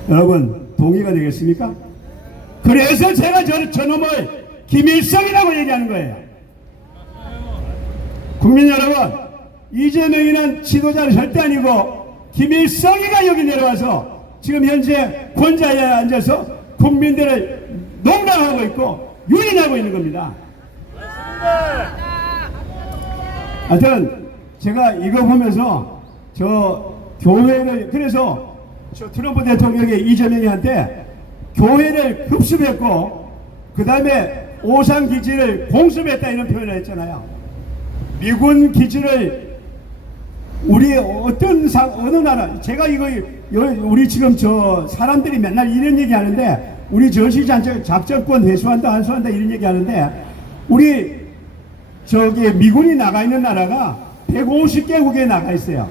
여러분 동의가 되겠습니까? 그래서 제가 저놈을 김일성이라고 얘기하는 거예요. 국민 여러분, 이재명이는 지도자는 절대 아니고 김일성이가 여기 내려와서 지금 현재 권좌에 앉아서 국민들을 농락하고 있고 유린하고 있는 겁니다. 하여튼 제가 이거 보면서 저 교회를, 그래서 저 트럼프 대통령이 이재명이한테 교회를 급습했고 그 다음에 오산기지를 공습했다 이런 표현을 했잖아요. 미군 기지를 우리 어느 나라, 제가 이거 우리 지금 저 사람들이 맨날 이런 얘기 하는데, 우리 전시작전권 회수한다 한수한다 이런 얘기 하는데, 우리 저기 미군이 나가 있는 나라가 150개국에 나가 있어요.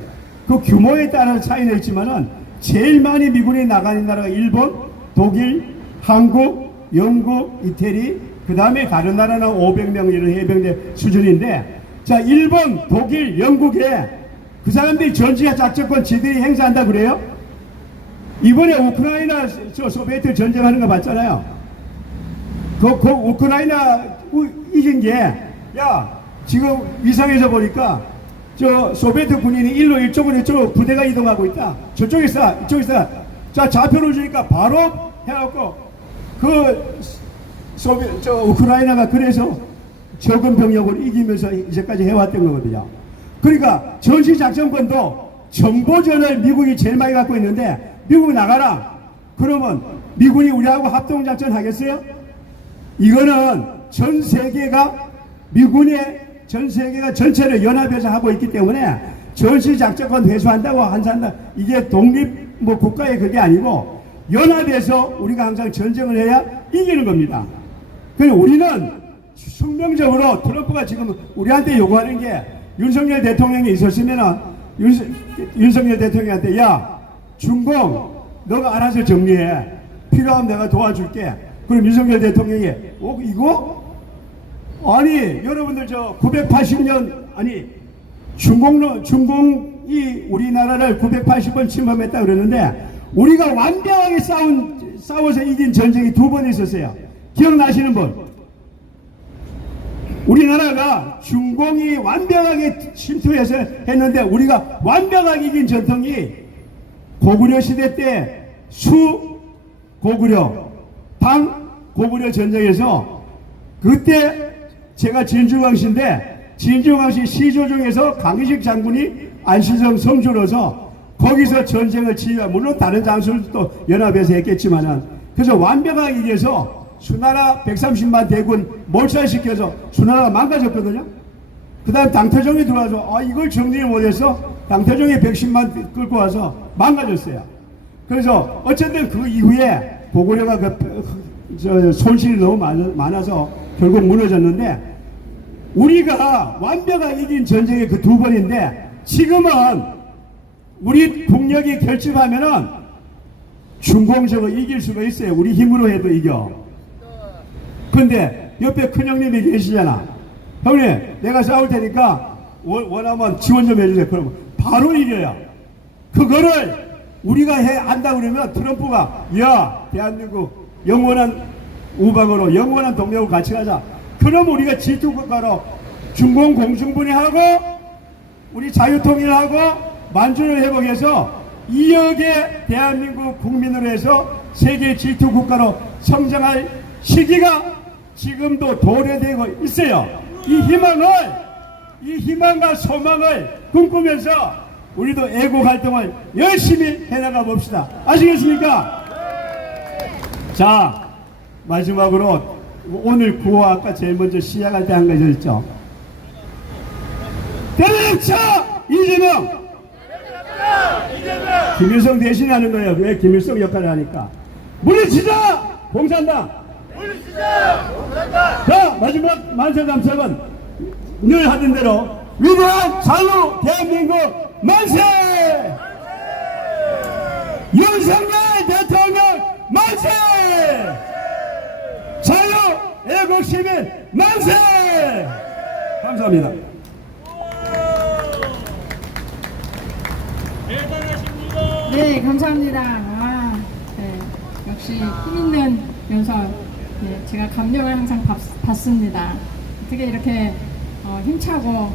그 규모에 따라서 차이는 있지만은 제일 많이 미군이 나가 있는 나라가 일본, 독일, 한국, 영국, 이태리, 그 다음에 다른 나라는 500명 이런 해병대 수준인데, 자, 일본, 독일, 영국에 그 사람들이 전시작전권 지들이 행사한다 그래요? 이번에 우크라이나 소비에트 전쟁하는 거 봤잖아요. 그 우크라이나 이긴 게, 야, 지금 위성에서 보니까 저 소비에트 군인이 이쪽으로 부대가 이동하고 있다. 저쪽에 있어, 이쪽에 있어. 자, 좌표를 주니까 바로 해갖고 우크라이나가 그래서 적은 병력을 이기면서 이제까지 해왔던 거거든요. 그러니까 전시작전권도 정보전을 미국이 제일 많이 갖고 있는데, 미국이 나가라 그러면 미군이 우리하고 합동작전 하겠어요? 이거는 전 세계가 전체를 연합해서 하고 있기 때문에 전시작전권 회수한다고 한산다, 이게 독립 국가의 그게 아니고 연합해서 우리가 항상 전쟁을 해야 이기는 겁니다. 그래서 우리는 숙명적으로 트럼프가 지금 우리한테 요구하는 게, 윤석열 대통령이 있었으면은 윤석열 대통령한테, 야, 중공 너가 알아서 정리해, 필요하면 내가 도와줄게. 그럼 윤석열 대통령이 이거? 아니 여러분들 저 980년 아니 중공이 우리나라를 980번 침범했다 그러는데, 우리가 완벽하게 싸워서 이긴 전쟁이 2번 있었어요. 기억나시는 분? 우리나라가 중공이 완벽하게 침투해서 했는데, 우리가 완벽하게 이긴 전통이 고구려 시대 때 수고구려, 당고구려 전쟁에서, 그때 제가 진주광시인데, 진주광시 시조 중에서 강희식 장군이 안시성 성주로서 거기서 전쟁을 치유하고, 물론 다른 장수들도 연합해서 했겠지만은, 그래서 완벽하게 이겨서 수나라 130만 대군 몰살시켜서 수나라가 망가졌거든요. 그 다음 당태종이 들어와서 이걸 정리를 못해서 당태종이 110만 끌고 와서 망가졌어요. 그래서 어쨌든 그 이후에 고구려가 손실이 너무 많아서 결국 무너졌는데, 우리가 완벽하게 이긴 전쟁의 그 두 번인데 지금은 우리 국력이 결집하면은 중공적으로 이길 수가 있어요. 우리 힘으로 해도 이겨. 근데 옆에 큰형님이 계시잖아. 형님, 내가 싸울 테니까 원하면 지원 좀 해주세요. 그러면 바로 이겨요. 그거를 우리가 안다 그러면 트럼프가 야, 대한민국 영원한 우방으로 영원한 동맹으로 같이 가자. 그럼 우리가 G2국가로 중공 공중분해하고 우리 자유통일하고 만주를 회복해서 2억의 대한민국 국민으로 해서 세계 G2국가로 성장할 시기가 지금도 도래되고 있어요. 이 희망과 소망을 꿈꾸면서 우리도 애국 활동을 열심히 해나가 봅시다. 아시겠습니까? 자, 마지막으로 오늘 구호 아까 제일 먼저 시작할 때 한 가지 있죠. 때려쳐 이재명! 김일성 대신하는 거예요. 왜 김일성 역할을 하니까. 물리치자 공산당! 자, 마지막 만세 감사는 늘 하던 대로 위대한 자유 대한민국 만세! 윤석열 대통령 만세! 자유 애국 시민 만세! 감사합니다. 네, 감사합니다. 네, 역시 힘있는 연설, 네, 제가 감명을 항상 받습니다. 어떻게 이렇게 힘차고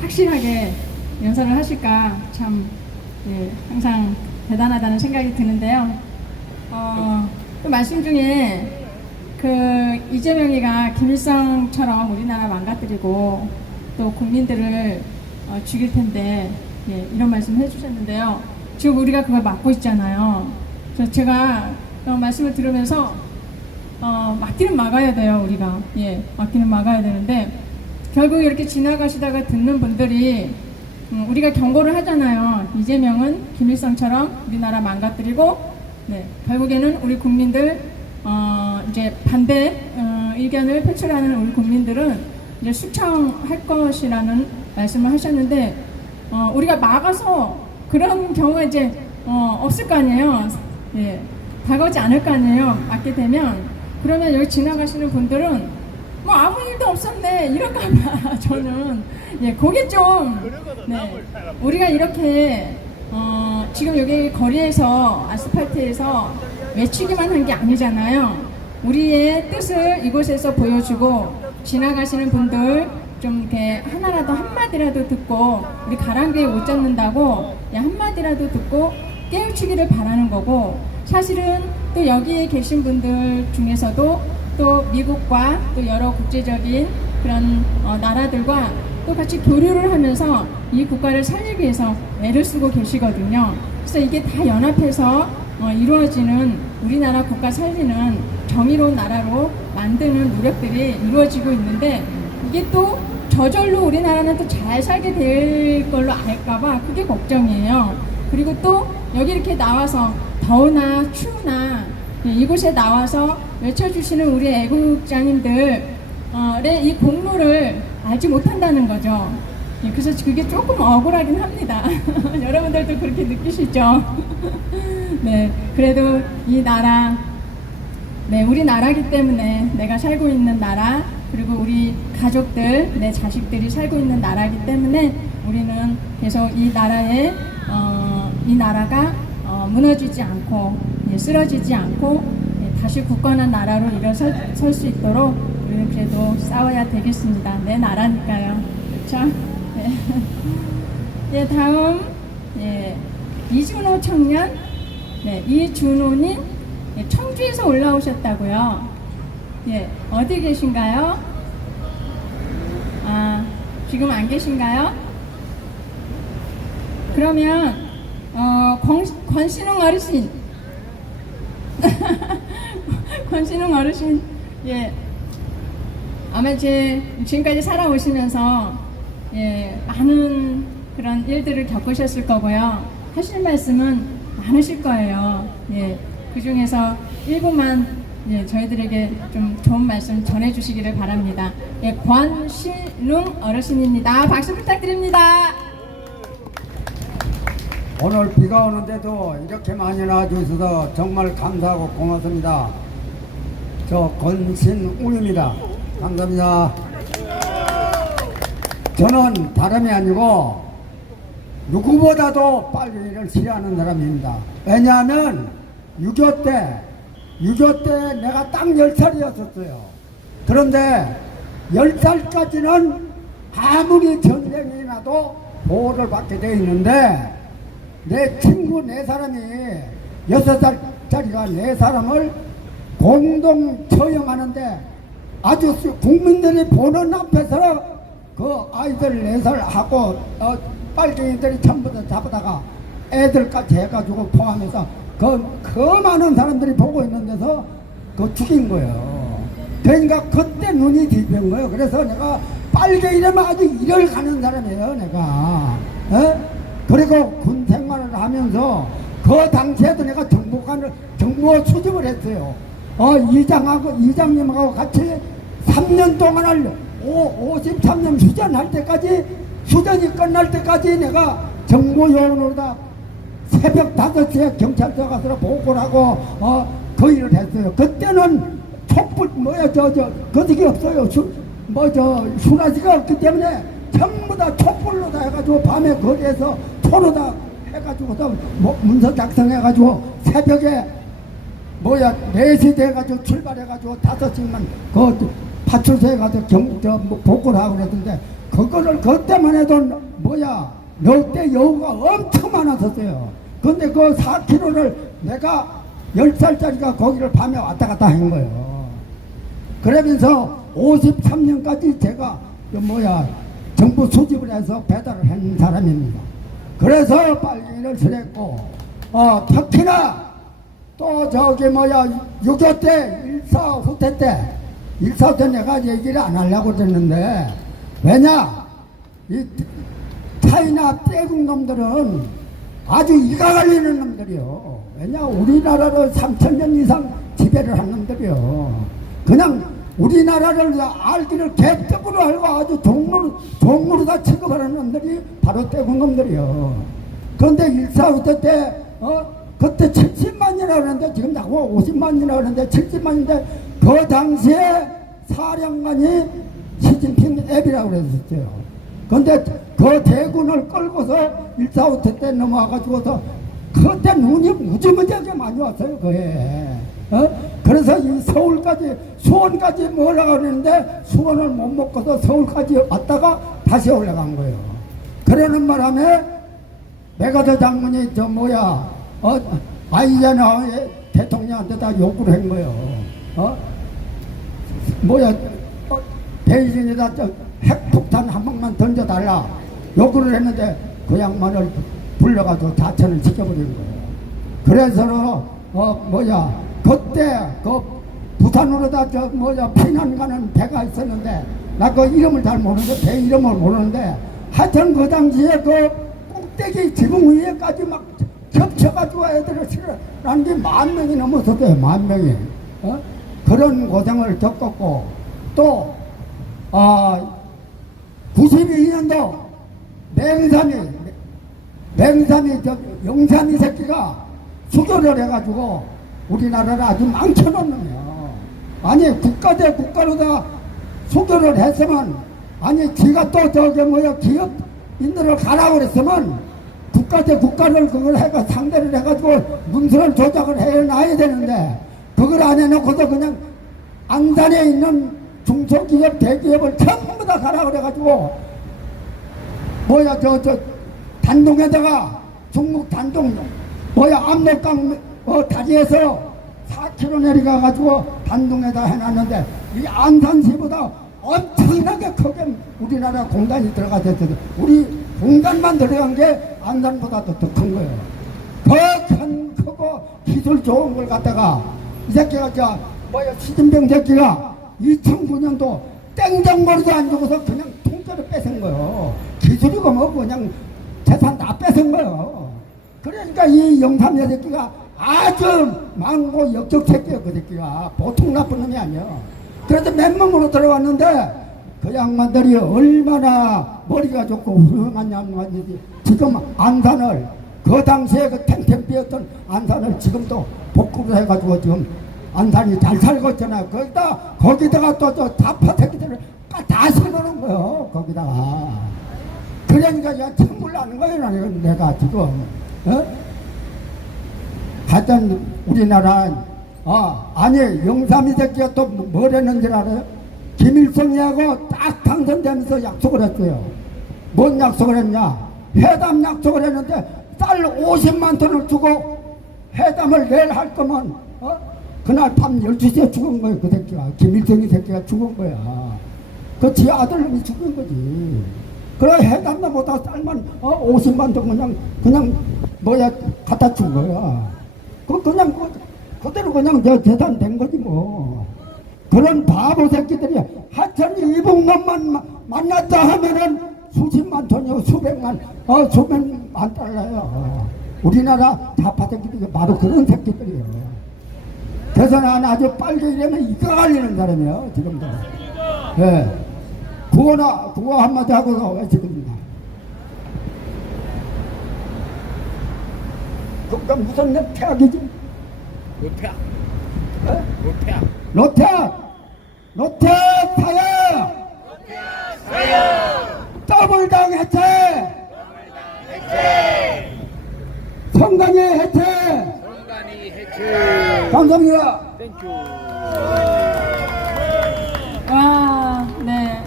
확실하게 연설을 하실까 참 항상 대단하다는 생각이 드는데요. 그 말씀 중에 그 이재명이가 김일성처럼 우리나라 망가뜨리고 또 국민들을 죽일 텐데 이런 말씀 해주셨는데요. 지금 우리가 그걸 막고 있잖아요. 그래서 제가 말씀을 들으면서 막기는 막아야 돼요. 우리가 막기는 막아야 되는데 결국 이렇게 지나가시다가 듣는 분들이 우리가 경고를 하잖아요. 이재명은 김일성처럼 우리나라 망가뜨리고 결국에는 우리 국민들 이제 반대 의견을 표출하는 우리 국민들은 이제 숙청할 것이라는 말씀을 하셨는데 우리가 막아서 그런 경우가 이제 없을 거 아니에요. 다가오지 않을 거 아니에요. 막게 되면 그러면 여기 지나가시는 분들은 뭐 아무 일도 없었네 이럴까봐 저는 그게 좀 우리가 이렇게 지금 여기 거리에서 아스팔트에서 외치기만 한 게 아니잖아요. 우리의 뜻을 이곳에서 보여주고 지나가시는 분들 좀 이렇게 하나라도 한마디라도 듣고 우리 가랑비에 못 잡는다고 한마디라도 듣고 깨우치기를 바라는 거고 사실은 또 여기에 계신 분들 중에서도 또 미국과 또 여러 국제적인 그런 나라들과 또 같이 교류를 하면서 이 국가를 살리기 위해서 애를 쓰고 계시거든요. 그래서 이게 다 연합해서 이루어지는 우리나라 국가 살리는 정의로운 나라로 만드는 노력들이 이루어지고 있는데 이게 또 저절로 우리나라는 또 잘 살게 될 걸로 알까봐 그게 걱정이에요. 그리고 또 여기 이렇게 나와서 더우나 추우나 이곳에 나와서 외쳐주시는 우리 애국자님들의 이 공로를 알지 못한다는 거죠. 그래서 그게 조금 억울하긴 합니다. 여러분들도 그렇게 느끼시죠? 그래도 이 나라, 우리 나라기 때문에 내가 살고 있는 나라, 그리고 우리 가족들, 내 자식들이 살고 있는 나라기 때문에 우리는 계속 이 나라에, 이 나라가 무너지지 않고, 쓰러지지 않고, 다시 굳건한 나라로 일어설 수 있도록 우리는 그래도 싸워야 되겠습니다. 내 나라니까요. 그렇죠? 다음 이준호 청년, 이준호님 청주에서 올라오셨다고요. 어디 계신가요? 지금 안 계신가요? 그러면 권신웅 어르신, 권신웅 어르신, 아마 지금까지 살아오시면서 많은 그런 일들을 겪으셨을 거고요. 하실 말씀은 많으실 거예요. 그 중에서 일부만 예, 저희들에게 좀 좋은 말씀 전해주시기를 바랍니다. 예, 권신웅 어르신입니다. 박수 부탁드립니다. 오늘 비가 오는데도 이렇게 많이 나와주셔서 정말 감사하고 고맙습니다. 저 권신웅입니다. 감사합니다. 저는 다름이 아니고 누구보다도 빨갱이를 싫어하는 사람입니다. 왜냐하면 6.25 때 내가 딱 10살이었었어요. 그런데 10살까지는 아무리 전쟁이 나도 보호를 받게 되어 있는데 내 친구 4사람이 6살짜리가 4사람을 공동 처형하는데 아주 국민들이 보는 앞에서 그 아이들 4살하고 빨갱이들이 전부 다 잡아다가 애들까지 해가지고 포함해서 그 많은 사람들이 보고 있는 데서 그 죽인 거예요. 그러니까 그때 눈이 뒤집힌 거예요. 그래서 내가 빨갱이라면 아주 일을 가는 사람이에요, 내가. 그리고 군 생활을 하면서 그 당시에도 내가 정보 수집을 했어요. 이장님하고 같이 3년 동안을 53년 휴전할 때까지, 휴전이 끝날 때까지 내가 정보요원으로다 새벽 5시에 경찰서 가서 보고를 하고 그 일을 했어요. 그때는 촛불 거득이 없어요. 수라지가 없기 때문에 전부 다 촛불로 다 해가지고 밤에 거리에서 초로 다 해가지고 문서 작성해가지고 새벽에 4시 돼가지고 출발해가지고 5시만 그 파출소에 가서 보고를 하고 그랬는데 그거를 그때만 해도 넉대 여우가 엄청 많았었어요. 근데 그 4km를 내가 10살짜리가 거기를 밤에 왔다 갔다 한 거예요. 그러면서 53년까지 제가 정부 수집을 해서 배달을 한 사람입니다. 그래서 빨갱이를 싫어했고 특히나 또 6.25 때 1.4 후퇴 때 1.4 때 내가 얘기를 안 하려고 그랬는데 왜냐 이 차이나 태국 놈들은 아주 이가 갈리는 놈들이요. 왜냐 우리나라를 3,000년 이상 지배를 한 놈들이요. 그냥 우리나라를 알기를 개떡으로 알고 아주 종로로 다 취급하는 놈들이 바로 태국 놈들이요. 그런데 1.4 후퇴 때 그때 70만이라고 하는데 지금 나고 50만이라고 하는데 70만인데 그 당시에 사령관이 시진핑 앱이라고 그랬었어요. 근데 그 대군을 끌고서 1.4 후퇴 때 넘어와가지고서 그때 눈이 무지무지하게 많이 왔어요. 그해. 그래서 이 서울까지 수원까지 올라가고 그러는데 수원을 못 먹고서 서울까지 왔다가 다시 올라간 거예요. 그러는 바람에 메가더 장군이 아이젠하워의 대통령한테 다 요구를 한 거예요. 베이징에다 핵폭탄 한 방만 던져달라 요구를 했는데 그 양반을 불러가지고 자천을 지켜버린 거예요. 그래서 그때 그 부산으로다 피난 가는 배가 있었는데 나 그 이름을 잘 모르는데 배 이름을 모르는데 하여튼 그 당시에 그 꼭대기 지붕 위에까지 막 겹쳐가지고 애들을 실어라는 게 10,000명이 넘었었어요. 10,000명이. 그런 고생을 겪었고 또 92년도 맹삼이 영삼이 새끼가 수교를 해가지고 우리나라를 아주 망쳐놓는 거예요. 아니 국가 대 국가로다 수교를 했으면 아니 지가 또 기업인들을 가라고 그랬으면 국가 대 국가를 그걸 해가 상대를 해가지고 문서를 조작을 해놔야 되는데 그걸 안 해놓고서 그냥 안산에 있는 중소기업 대기업을 전부 다 가라 그래가지고 단동에다가 중국 단동 압록강 다리에서 4km 내려가가지고 단동에다 해놨는데 이 안산시보다 엄청나게 크게 우리나라 공단이 들어갔었어요. 우리 공단만 들어간 게 안산보다도 더 큰 거예요. 더 큰 크고 기술 좋은 걸 갖다가 이 새끼가 시진핑 새끼가 2009년도 땡정거리도 안 주고서 그냥 통째로 뺏은 거예요. 기술이고 그냥 재산 다 뺏은 거예요. 그러니까 이 영삼여 새끼가 아주 망고 역적 새끼야 그 새끼가 보통 나쁜 놈이 아니야. 그래서 맨몸으로 들어왔는데 그 양반들이 얼마나 머리가 좋고 훌륭한 양반들이 지금 안산을 그 당시에 그 탱탱비었던 안산을 지금도 복구를 해가지고 지금 안산이 잘 살고 있잖아. 거기다가 또 저 자파 새끼들을 다 세놓는 거요 거기다가. 그러니까 그냥 천불 나는 거예요 내가 지금. 하여튼 우리나라 아니 영삼이 새끼가 또 뭐랬는 줄 알아요? 김일성이하고 딱 당선되면서 약속을 했어요. 뭔 약속을 했냐? 회담 약속을 했는데 쌀 50만 톤을 주고 회담을 내일 할 거면 그날 밤 12시에 죽은 거예요. 그 새끼가. 김일성이 새끼가 죽은 거야. 그 지 아들놈이 죽은 거지. 그래 회담도 못하고 쌀만 50만 톤 그냥 뭐야 갖다 준 거야. 그냥 그대로 그냥 재산된 거지 뭐. 그런 바보 새끼들이 하여튼 이북놈만 만났다 하면은 수십만 톤이요 수백만 달러요. 우리나라 좌파 새끼들이 바로 그런 새끼들이에요. 그래서 난 아주 빨리 이러면 이가 갈리는 사람이에요 지금도. 예. 구호 한마디 하고서 외치겠습니다. 그니까 무슨 내 태학이지? 노태악. 예? 노태악. 노태악 사야! 더블당 해체! 성관이 해체! 정관이 해체. 감사합니다. 땡큐. 와, 네.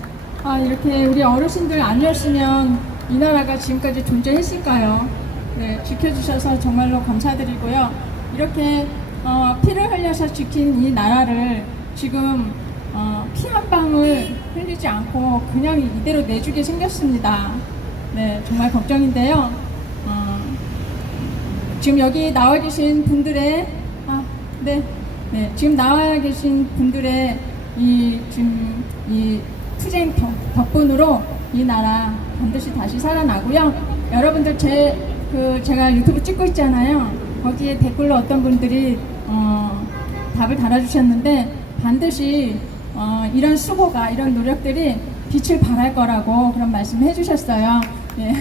이렇게 우리 어르신들 아니었으면 이 나라가 지금까지 존재했을까요? 네, 지켜주셔서 정말로 감사드리고요. 이렇게 피를 흘려서 지킨 이 나라를 지금 피 한 방울 흘리지 않고 그냥 이대로 내주게 생겼습니다. 네, 정말 걱정인데요. 지금 여기 나와 계신 분들의 지금 나와 계신 분들의 이 투쟁 덕분으로 이 나라 반드시 다시 살아나고요. 여러분들 제가 유튜브 찍고 있잖아요. 거기에 댓글로 어떤 분들이 답을 달아주셨는데 반드시 이런 수고가 이런 노력들이 빛을 발할 거라고 그런 말씀을 해주셨어요. 예.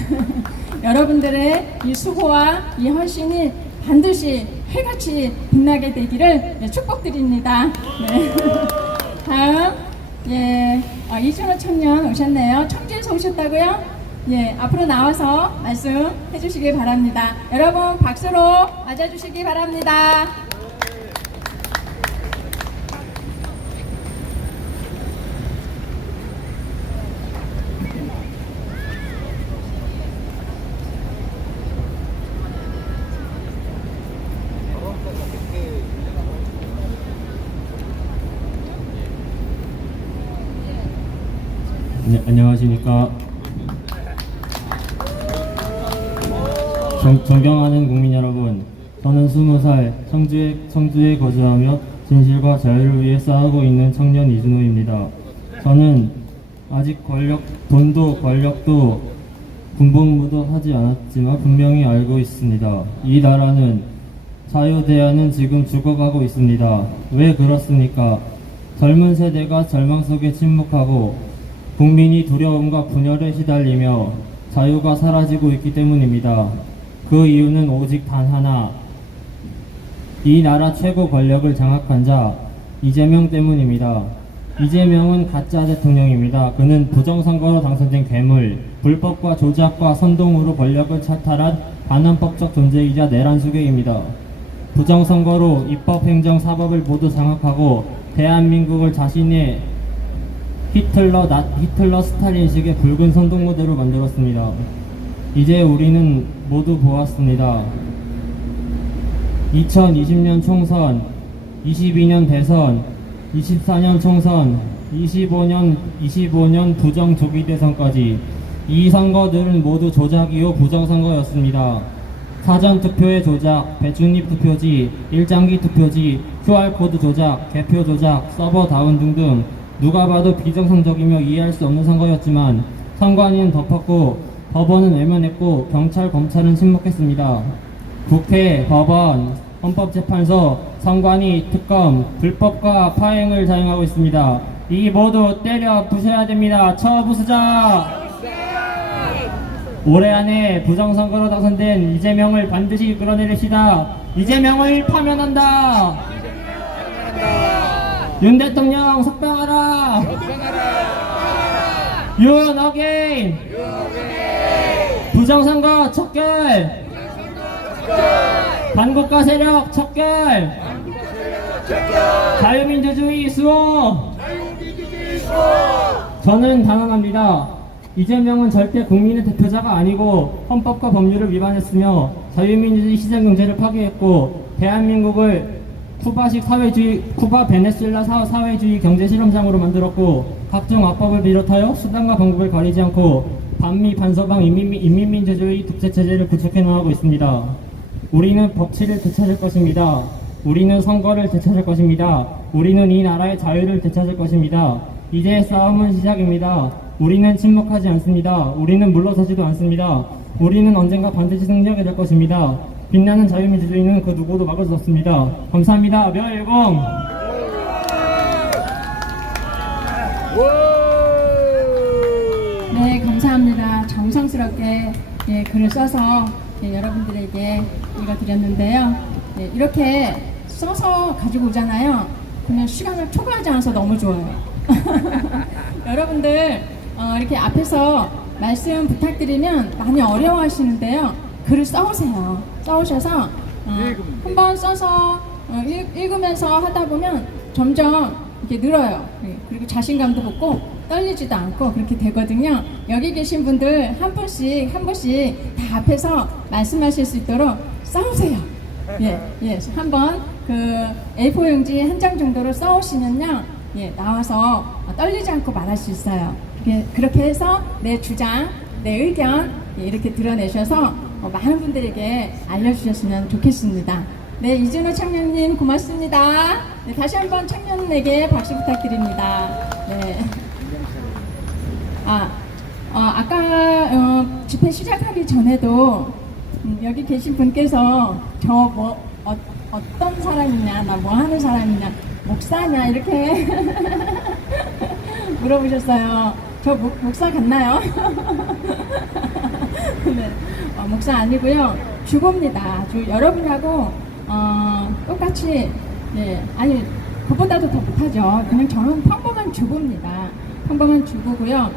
여러분들의 이 수고와 이 헌신이 반드시 해같이 빛나게 되기를 축복드립니다. 네. 다음 이준호 청년 오셨네요. 청주에서 오셨다고요? 예, 앞으로 나와서 말씀해 주시길 바랍니다. 여러분 박수로 맞아주시기 바랍니다. 네, 안녕하십니까. 존경하는 국민 여러분, 저는 20살 청주에 거주하며 진실과 자유를 위해 싸우고 있는 청년 이준호입니다. 저는 아직 돈도 권력도 군복무도 하지 않았지만 분명히 알고 있습니다. 이 나라는 자유대안은 지금 죽어가고 있습니다. 왜 그렇습니까? 젊은 세대가 절망 속에 침묵하고 국민이 두려움과 분열에 시달리며 자유가 사라지고 있기 때문입니다. 그 이유는 오직 단 하나, 이 나라 최고 권력을 장악한 자 이재명 때문입니다. 이재명은 가짜 대통령입니다. 그는 부정선거로 당선된 괴물, 불법과 조작과 선동으로 권력을 차탈한 반헌법적 존재이자 내란 수괴입니다. 부정선거로 입법, 행정, 사법을 모두 장악하고 대한민국을 자신의 히틀러 스탈린식의 붉은 선동모델로 만들었습니다. 이제 우리는 모두 보았습니다. 2020년 총선, 22년 대선, 24년 총선, 25년 부정 조기 대선까지 이 선거들은 모두 조작이요 부정선거였습니다. 사전투표의 조작, 배춧잎 투표지, 일장기 투표지, QR코드 조작, 개표 조작, 서버 다운 등등 누가 봐도 비정상적이며 이해할 수 없는 선거였지만 선관위는 덮었고 법원은 외면했고 경찰, 검찰은 침묵했습니다. 국회, 법원, 헌법재판소, 선관위, 특검, 불법과 파행을 자행하고 있습니다. 이 모두 때려 부셔야 됩니다. 처부수자! 올해 안에 부정선거로 당선된 이재명을 반드시 끌어내립시다. 이재명을 파면한다. 윤 대통령 석방하라. 윤 어게인. 부정선거 척결. 반국가 세력 척결. 자유민주주의 수호. 저는 단언합니다. 이재명은 절대 국민의 대표자가 아니고 헌법과 법률을 위반했으며 자유민주주의 시장경제를 파괴했고 대한민국을 쿠바식 사회주의, 쿠바 베네수엘라 사회주의 경제실험장으로 만들었고 각종 악법을 비롯하여 수단과 방법을 가리지 않고 반미 반서방 인민민주주의 독재체제를 구축해 나가고 있습니다. 우리는 법치를 되찾을 것입니다. 우리는 선거를 되찾을 것입니다. 우리는 이 나라의 자유를 되찾을 것입니다. 이제 싸움은 시작입니다. 우리는 침묵하지 않습니다. 우리는 물러서지도 않습니다. 우리는 언젠가 반드시 승리하게 될 것입니다. 빛나는 자유민주주의는 그 누구도 막을 수 없습니다. 감사합니다. 멸공! 네, 감사합니다. 정성스럽게 글을 써서 여러분들에게 읽어드렸는데요. 이렇게 써서 가지고 오잖아요. 그냥 시간을 초과하지 않아서 너무 좋아요. 여러분들 이렇게 앞에서 말씀 부탁드리면 많이 어려워하시는데요. 글을 써오세요. 써오셔서 한번 써서 읽으면서 하다 보면 점점 이렇게 늘어요. 그리고 자신감도 붙고 떨리지도 않고 그렇게 되거든요. 여기 계신 분들 한 분씩 다 앞에서 말씀하실 수 있도록 써오세요. 한번 그 A4 용지 한 장 정도로 써오시면요. 나와서 떨리지 않고 말할 수 있어요. 그렇게 해서 내 주장, 내 의견 이렇게 드러내셔서 많은 분들에게 알려주셨으면 좋겠습니다. 네, 이준호 청년님 고맙습니다. 네, 다시 한번 청년에게 박수 부탁드립니다. 네. 아까 집회 시작하기 전에도 여기 계신 분께서 저 어떤 사람이냐, 나 뭐 하는 사람이냐, 목사냐 이렇게 물어보셨어요. 저 목사 같나요? 네, 목사 아니고요. 주보입니다. 여러분하고 똑같이 아니 그보다도 더 못하죠. 그냥 저는 평범한 주부입니다. 평범한 주부고요.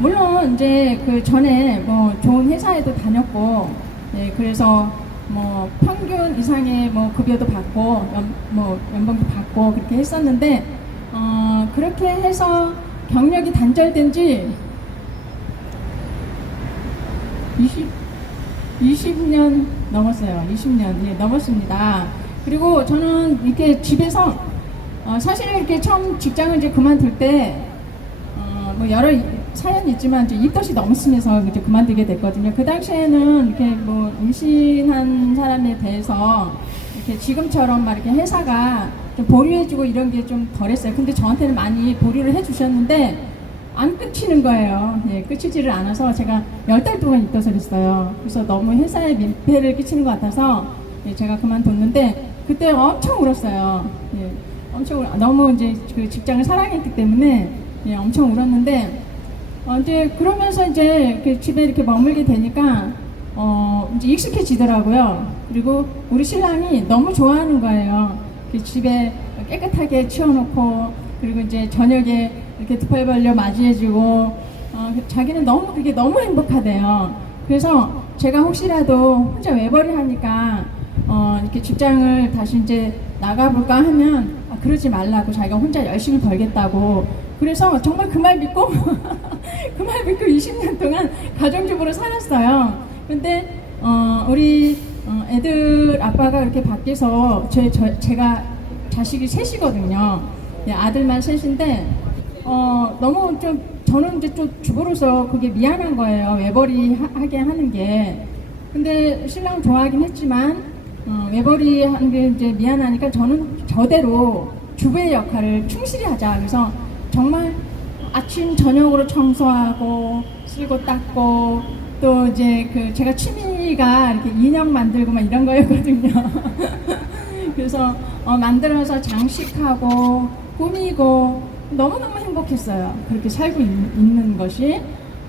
물론 이제 그 전에 뭐 좋은 회사에도 다녔고, 그래서 뭐 평균 이상의 뭐 급여도 받고 연봉도 받고 그렇게 했었는데 그렇게 해서 경력이 단절된 지 20년 넘었어요. 20년 넘었습니다. 그리고 저는 이렇게 집에서 사실 이렇게 처음 직장을 이제 그만둘 때 뭐 여러 사연이 있지만 이제 입덧이 너무 심해서 이제 그만두게 됐거든요. 그 당시에는 이렇게 뭐 임신한 사람에 대해서 이렇게 지금처럼 막 이렇게 회사가 좀 보류해주고 이런 게 좀 덜했어요. 근데 저한테는 많이 보류를 해주셨는데 안 끝이는 거예요. 끝이지를 않아서 제가 10달 동안 입덧을 했어요. 그래서 너무 회사에 민폐를 끼치는 것 같아서 제가 그만뒀는데 그때 엄청 울었어요. 너무 이제 그 직장을 사랑했기 때문에 엄청 울었는데 이제 그러면서 이제 이렇게 집에 이렇게 머물게 되니까 이제 익숙해지더라고요. 그리고 우리 신랑이 너무 좋아하는 거예요. 집에 깨끗하게 치워놓고 그리고 이제 저녁에 이렇게 두 팔 벌려 맞이해주고 자기는 너무 그게 너무 행복하대요. 그래서 제가 혹시라도 혼자 외벌이 하니까 이렇게 직장을 다시 이제 나가볼까 하면 그러지 말라고 자기가 혼자 열심히 벌겠다고. 그래서 정말 그 말 믿고 그 말 믿고 20년 동안 가정주부로 살았어요. 근데 우리 애들 아빠가 이렇게 밖에서 제가 자식이 셋이거든요. 아들만 셋인데 너무 좀 저는 이제 좀 주부로서 그게 미안한 거예요. 외벌이 하게 하는 게. 근데 신랑 좋아하긴 했지만 외벌이 하는 게 이제 미안하니까 저는 저대로 주부의 역할을 충실히 하자. 그래서 정말 아침 저녁으로 청소하고 쓸고 닦고 또 이제 그 제가 취미가 이렇게 인형 만들고 막 이런 거였거든요. 그래서 만들어서 장식하고 꾸미고 너무너무 행복했어요. 그렇게 살고 있는 것이.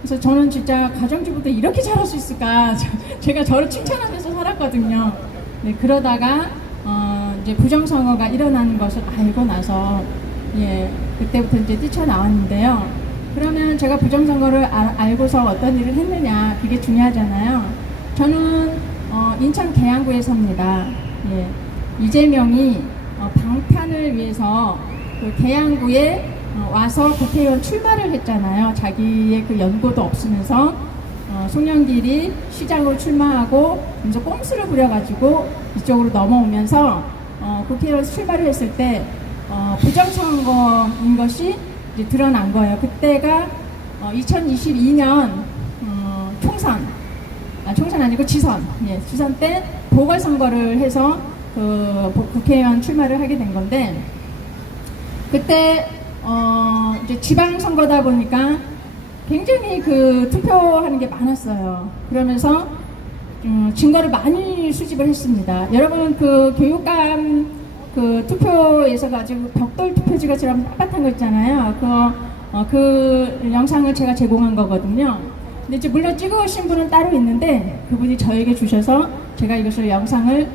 그래서 저는 진짜 가정주부도 이렇게 잘할 수 있을까. 제가 저를 칭찬하면서 살았거든요. 네, 그러다가 이제 부정선거가 일어나는 것을 알고 나서 예, 그때부터 이제 뛰쳐나왔는데요. 그러면 제가 부정선거를 알고서 어떤 일을 했느냐, 그게 중요하잖아요. 저는 인천 계양구에 삽니다. 예, 이재명이 방탄을 위해서 그 계양구에 와서 국회의원 출마를 했잖아요. 자기의 그 연고도 없으면서 송영길이 시장으로 출마하고 이제 꼼수를 부려가지고 이쪽으로 넘어오면서 국회의원 출마를 했을 때 부정선거인 것이 이제 드러난 거예요. 그때가 2022년 총선, 총선 아니고 지선, 예, 지선 때 보궐선거를 해서 그 국회의원 출마를 하게 된 건데, 그때 이제 지방선거다 보니까 굉장히 그 투표하는 게 많았어요. 그러면서 증거를 많이 수집을 했습니다. 여러분 그 교육감 그 투표에서 가지고 벽돌 투표지가처럼 빳빳한 거 있잖아요. 그 영상을 제가 제공한 거거든요. 근데 이제 물론 찍으신 분은 따로 있는데 그분이 저에게 주셔서 제가 이것을 영상을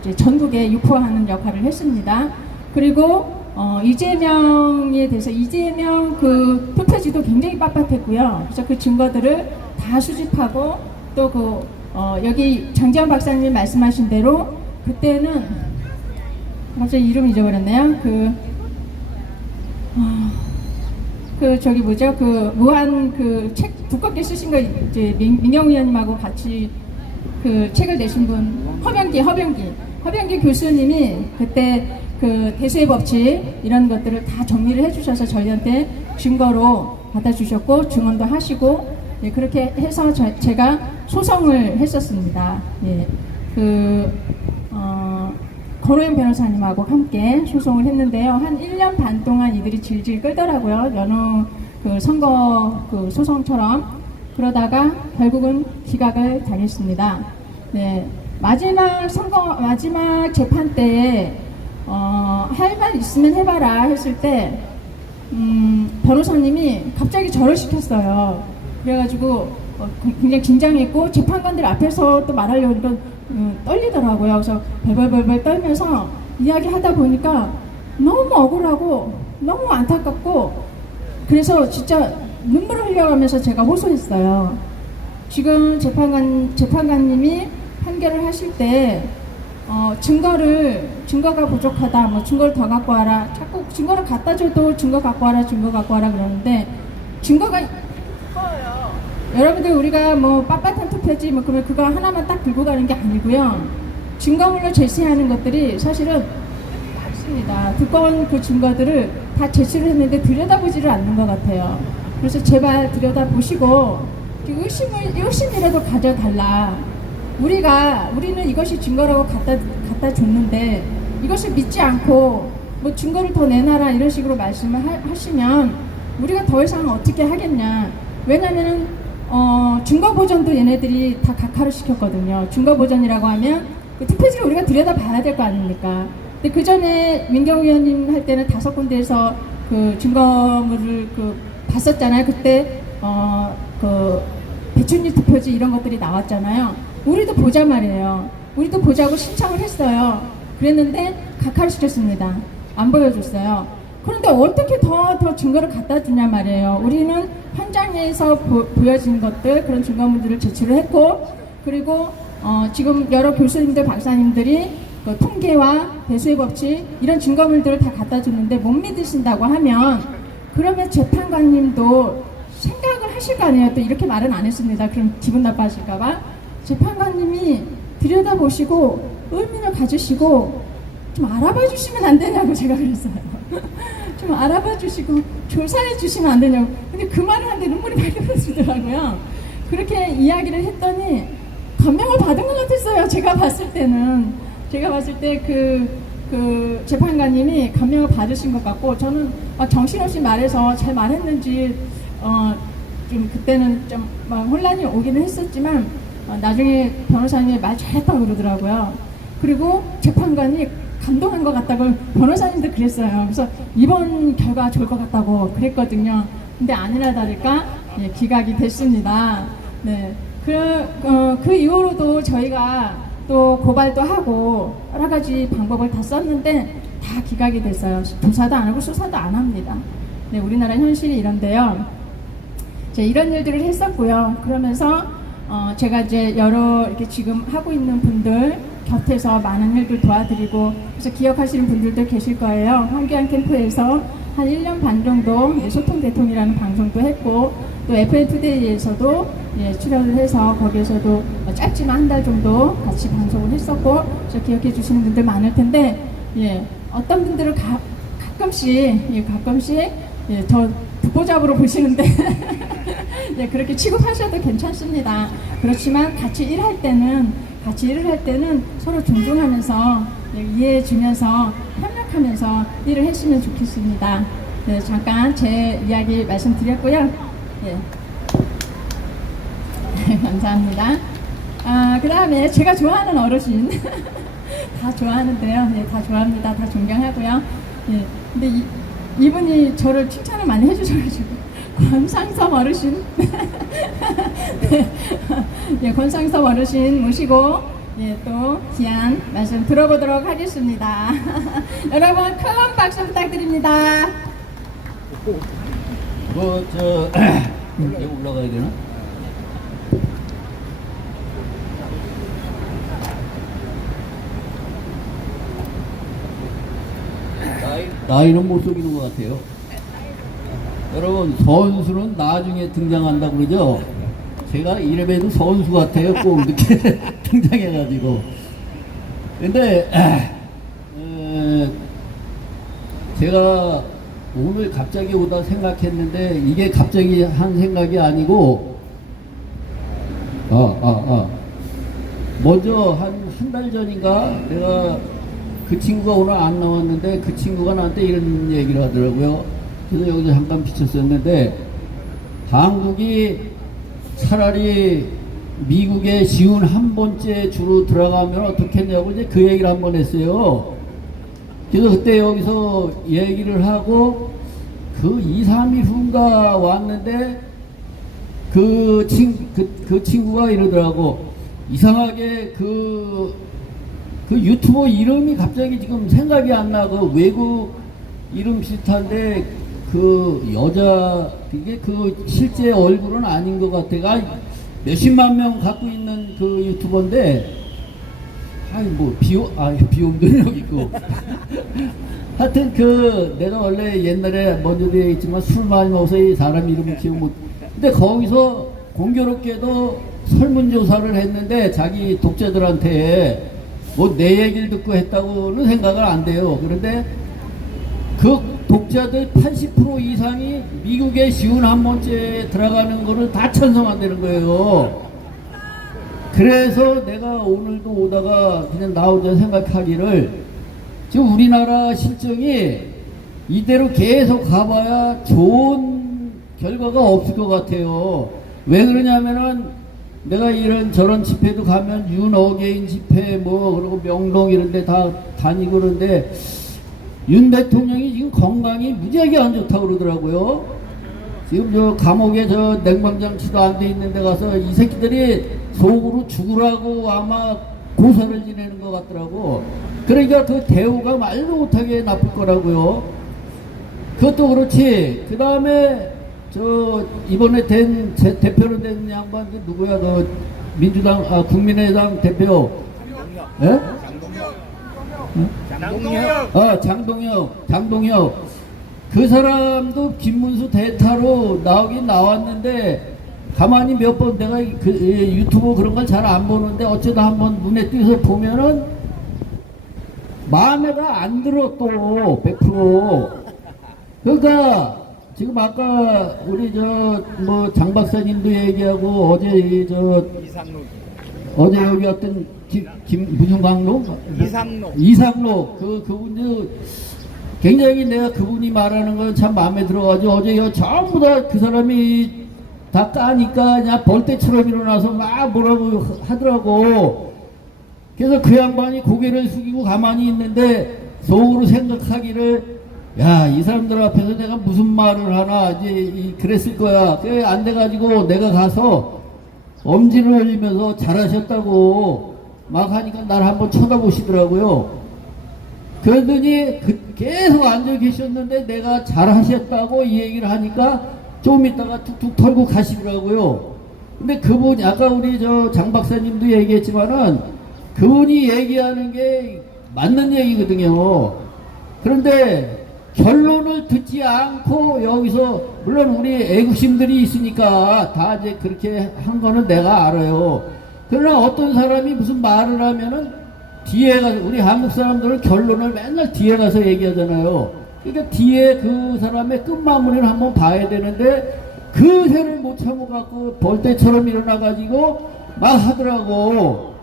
이제 전국에 유포하는 역할을 했습니다. 그리고 이재명에 대해서 이재명 그 투표지도 굉장히 빳빳했고요. 그래서 그 증거들을 다 수집하고 또 여기 장지현 박사님이 말씀하신 대로 그때는 갑자기 이름 잊어버렸네요. 저기 뭐죠? 그 무한 그 책 두껍게 쓰신 거 이제 민영 위원님하고 같이 그 책을 내신 분 허병기 교수님이 그때 그 대수의 법칙 이런 것들을 다 정리를 해주셔서 저희한테 증거로 받아주셨고 증언도 하시고 예, 그렇게 해서 제가 소송을 했었습니다. 예, 권호영 변호사님하고 함께 소송을 했는데요. 한 1년 반 동안 이들이 질질 끌더라고요. 여느 그 선거 그 소송처럼. 그러다가 결국은 기각을 당했습니다. 네, 마지막 재판 때에 할 말 있으면 해봐라 했을 때 변호사님이 갑자기 절을 시켰어요. 그래가지고 굉장히 긴장했고 재판관들 앞에서 또 말하려니까 떨리더라고요. 그래서 벌벌벌 떨면서 이야기하다 보니까 너무 억울하고 너무 안타깝고 그래서 진짜 눈물을 흘려가면서 제가 호소했어요. 지금 재판관님이 판결을 하실 때 증거가 부족하다, 뭐 증거를 더 갖고 와라, 자꾸 증거를 갖다 줘도 증거 갖고 와라 그러는데 증거가 있어요. 여러분들 우리가 뭐 빳빳한 투표지 뭐 그러면 그거 하나만 딱 들고 가는 게 아니고요. 증거물로 제시하는 것들이 사실은 많습니다. 두꺼운 그 증거들을 다 제시를 했는데 들여다보지를 않는 것 같아요. 그래서 제발 들여다보시고 의심이라도 가져달라. 우리는 이것이 증거라고 갖다 줬는데 이것을 믿지 않고 뭐 증거를 더 내놔라 이런 식으로 말씀을 하시면 우리가 더 이상 어떻게 하겠냐. 왜냐면은 증거 보전도 얘네들이 다 각하를 시켰거든요. 증거 보전이라고 하면 그 투표지를 우리가 들여다봐야 될 거 아닙니까? 근데 그 전에 민경우 의원님 할 때는 5군데에서 그 증거물을 봤었잖아요. 그때 그 배춘리 투표지 이런 것들이 나왔잖아요. 우리도 보자 말이에요. 우리도 보자고 신청을 했어요. 그랬는데 각하를 시켰습니다. 안 보여줬어요. 그런데 어떻게 더 증거를 갖다 주냐 말이에요. 우리는 현장에서 보여진 것들, 그런 증거물들을 제출을 했고, 그리고 지금 여러 교수님들, 박사님들이 그 통계와 배수의 법칙 이런 증거물들을 다 갖다 줬는데 못 믿으신다고 하면 그러면 재판관님도 생각을 하실 거 아니에요. 또 이렇게 말은 안 했습니다. 그럼 기분 나빠하실까봐. 재판관님이 들여다보시고 의문을 가지시고 좀 알아봐 주시면 안 되냐고 제가 그랬어요. 좀 알아봐 주시고 조사해 주시면 안 되냐고. 근데 그 말을 하는데 눈물이 많이 흐르시더라고요. 그렇게 이야기를 했더니 감명을 받은 것 같았어요. 제가 봤을 때 그 재판관님이 감명을 받으신 것 같고 저는 정신없이 말해서 잘 말했는지 좀 그때는 좀 막 혼란이 오기는 했었지만 나중에 변호사님이 말 잘했다고 그러더라고요. 그리고 재판관이 감동한 것 같다고 변호사님도 그랬어요. 그래서 이번 결과 좋을 것 같다고 그랬거든요. 근데 아니나 다를까 예, 기각이 됐습니다. 네, 그 이후로도 저희가 또 고발도 하고 여러 가지 방법을 다 썼는데 다 기각이 됐어요. 조사도 안 하고 수사도 안 합니다. 네, 우리나라 현실이 이런데요. 이런 일들을 했었고요. 그러면서 제가 이제 여러 이렇게 지금 하고 있는 분들 곁에서 많은 일들 도와드리고, 그래서 기억하시는 분들도 계실 거예요. 환경 캠프에서 한 1년 반 정도 소통 대통이라는 방송도 했고, 또 FN투데이에서도 출연을 해서 거기에서도 짧지만 한 달 정도 같이 방송을 했었고, 그래서 기억해 주시는 분들 많을 텐데, 어떤 분들은 가끔씩 더 듣보잡으로 보시는데 그렇게 취급하셔도 괜찮습니다. 그렇지만 같이 일을 할 때는 서로 존중하면서 이해해 주면서 협력하면서 일을 했으면 좋겠습니다. 네, 잠깐 제 이야기 말씀드렸고요. 감사합니다. 그 다음에 제가 좋아하는 어르신 다 좋아하는데요. 다 좋아합니다. 다 존경하고요. 근데 이분이 저를 칭찬을 많이 해주셔가지고 권상섭 어르신 권상섭 어르신 모시고 또 귀한 말씀 들어보도록 하겠습니다. 여러분 큰 박수 부탁드립니다. 여기 올라가야 되나? 나이는 못 속이는 것 같아요. 여러분, 선수는 나중에 등장한다고 그러죠? 제가 이래봬도 선수 같아요. 꼭 이렇게 등장해가지고. 근데 제가 오늘 갑자기 오다 생각했는데 이게 갑자기 한 생각이 아니고 먼저 한 달 전인가 내가 그 친구가 오늘 안 나왔는데 그 친구가 나한테 이런 얘기를 하더라고요. 그래서 여기서 잠깐 비쳤었는데, 한국이 차라리 미국의 쉬운 한 번째 주로 들어가면 어떻겠냐고 이제 그 얘기를 한번 했어요. 그래서 그때 여기서 얘기를 하고 그 2, 3일 후인가 왔는데 그 친구가 이러더라고. 이상하게 그 유튜버 이름이 갑자기 지금 생각이 안 나. 그 외국 이름 비슷한데 그 여자, 그게 그 실제 얼굴은 아닌 것 같아. 몇십만 명 갖고 있는 그 유튜버인데, 비움도 여기 있고. 하여튼 내가 원래 옛날에 먼저도 얘기했지만 술 많이 먹어서 이 사람 이름을 기억 못. 근데 거기서 공교롭게도 설문조사를 했는데 자기 독자들한테 뭐 내 얘기를 듣고 했다고는 생각을 안 돼요. 그런데 그 독자들 80% 이상이 미국에 쉬운 한 번째 들어가는 거를 다 찬성한다는 거예요. 그래서 내가 오늘도 오다가 그냥 나오자 생각하기를, 지금 우리나라 실정이 이대로 계속 가봐야 좋은 결과가 없을 것 같아요. 왜 그러냐면은 내가 이런 저런 집회도 가면 윤어게인 집회 그리고 명동 이런 데 다 다니고 그러는데 윤 대통령이 지금 건강이 무지하게 안 좋다고 그러더라고요. 지금 저 감옥에 저 냉방장치도 안 돼 있는 데 가서 이 새끼들이 속으로 죽으라고 아마 고사를 지내는 것 같더라고. 그러니까 그 대우가 말도 못하게 나쁠 거라고요. 그것도 그렇지. 그 다음에 이번에 대표로 된 양반 누구야? 민주당, 국민의당 대표. 예? 장동혁. 그 사람도 김문수 대타로 나오긴 나왔는데, 가만히 몇 번 내가 유튜브 그런 걸 잘 안 보는데, 어쩌다 한번 눈에 띄어서 보면은, 마음에가 안 들어, 또, 100%. 그러니까, 지금 아까 우리 장 박사님도 얘기하고 어제 어제 여기 어떤 무슨 강로? 이상록 그분도 굉장히 내가 그분이 말하는 건 참 마음에 들어가지고 어제 전부 다 그 사람이 다 까니까 그냥 벌떼처럼 일어나서 막 뭐라고 하더라고. 그래서 그 양반이 고개를 숙이고 가만히 있는데 속으로 생각하기를, 야, 이 사람들 앞에서 내가 무슨 말을 하나, 이제 그랬을 거야. 그래, 안 돼가지고 내가 가서 엄지를 올리면서 잘하셨다고 막 하니까 날 한번 쳐다보시더라고요. 그러더니 계속 앉아 계셨는데 내가 잘하셨다고 이 얘기를 하니까 좀 있다가 툭툭 털고 가시더라고요. 근데 그분이, 아까 우리 저 장 박사님도 얘기했지만은 그분이 얘기하는 게 맞는 얘기거든요. 그런데 결론을 듣지 않고 여기서, 물론 우리 애국심들이 있으니까 다 이제 그렇게 한 거는 내가 알아요. 그러나 어떤 사람이 무슨 말을 하면은 뒤에 가서, 우리 한국 사람들은 결론을 맨날 뒤에 가서 얘기하잖아요. 그러니까 뒤에 그 사람의 끝마무리를 한번 봐야 되는데 그 새를 못 참아갖고 벌떼처럼 일어나가지고 막 하더라고.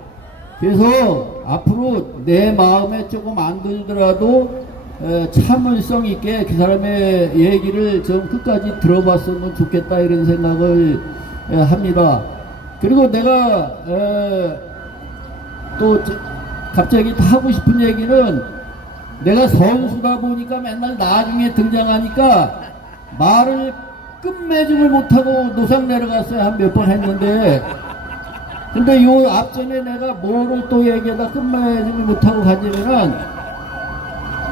그래서 앞으로 내 마음에 조금 안 들더라도 참을성 있게 그 사람의 얘기를 좀 끝까지 들어봤으면 좋겠다, 이런 생각을 합니다. 그리고 내가 또 갑자기 하고 싶은 얘기는, 내가 선수다 보니까 맨날 나중에 등장하니까 말을 끝맺음을 못하고 노상 내려갔어요. 한 몇 번 했는데, 근데 요 앞전에 내가 뭐를 또 얘기하다 끝맺음을 못하고 가지면은,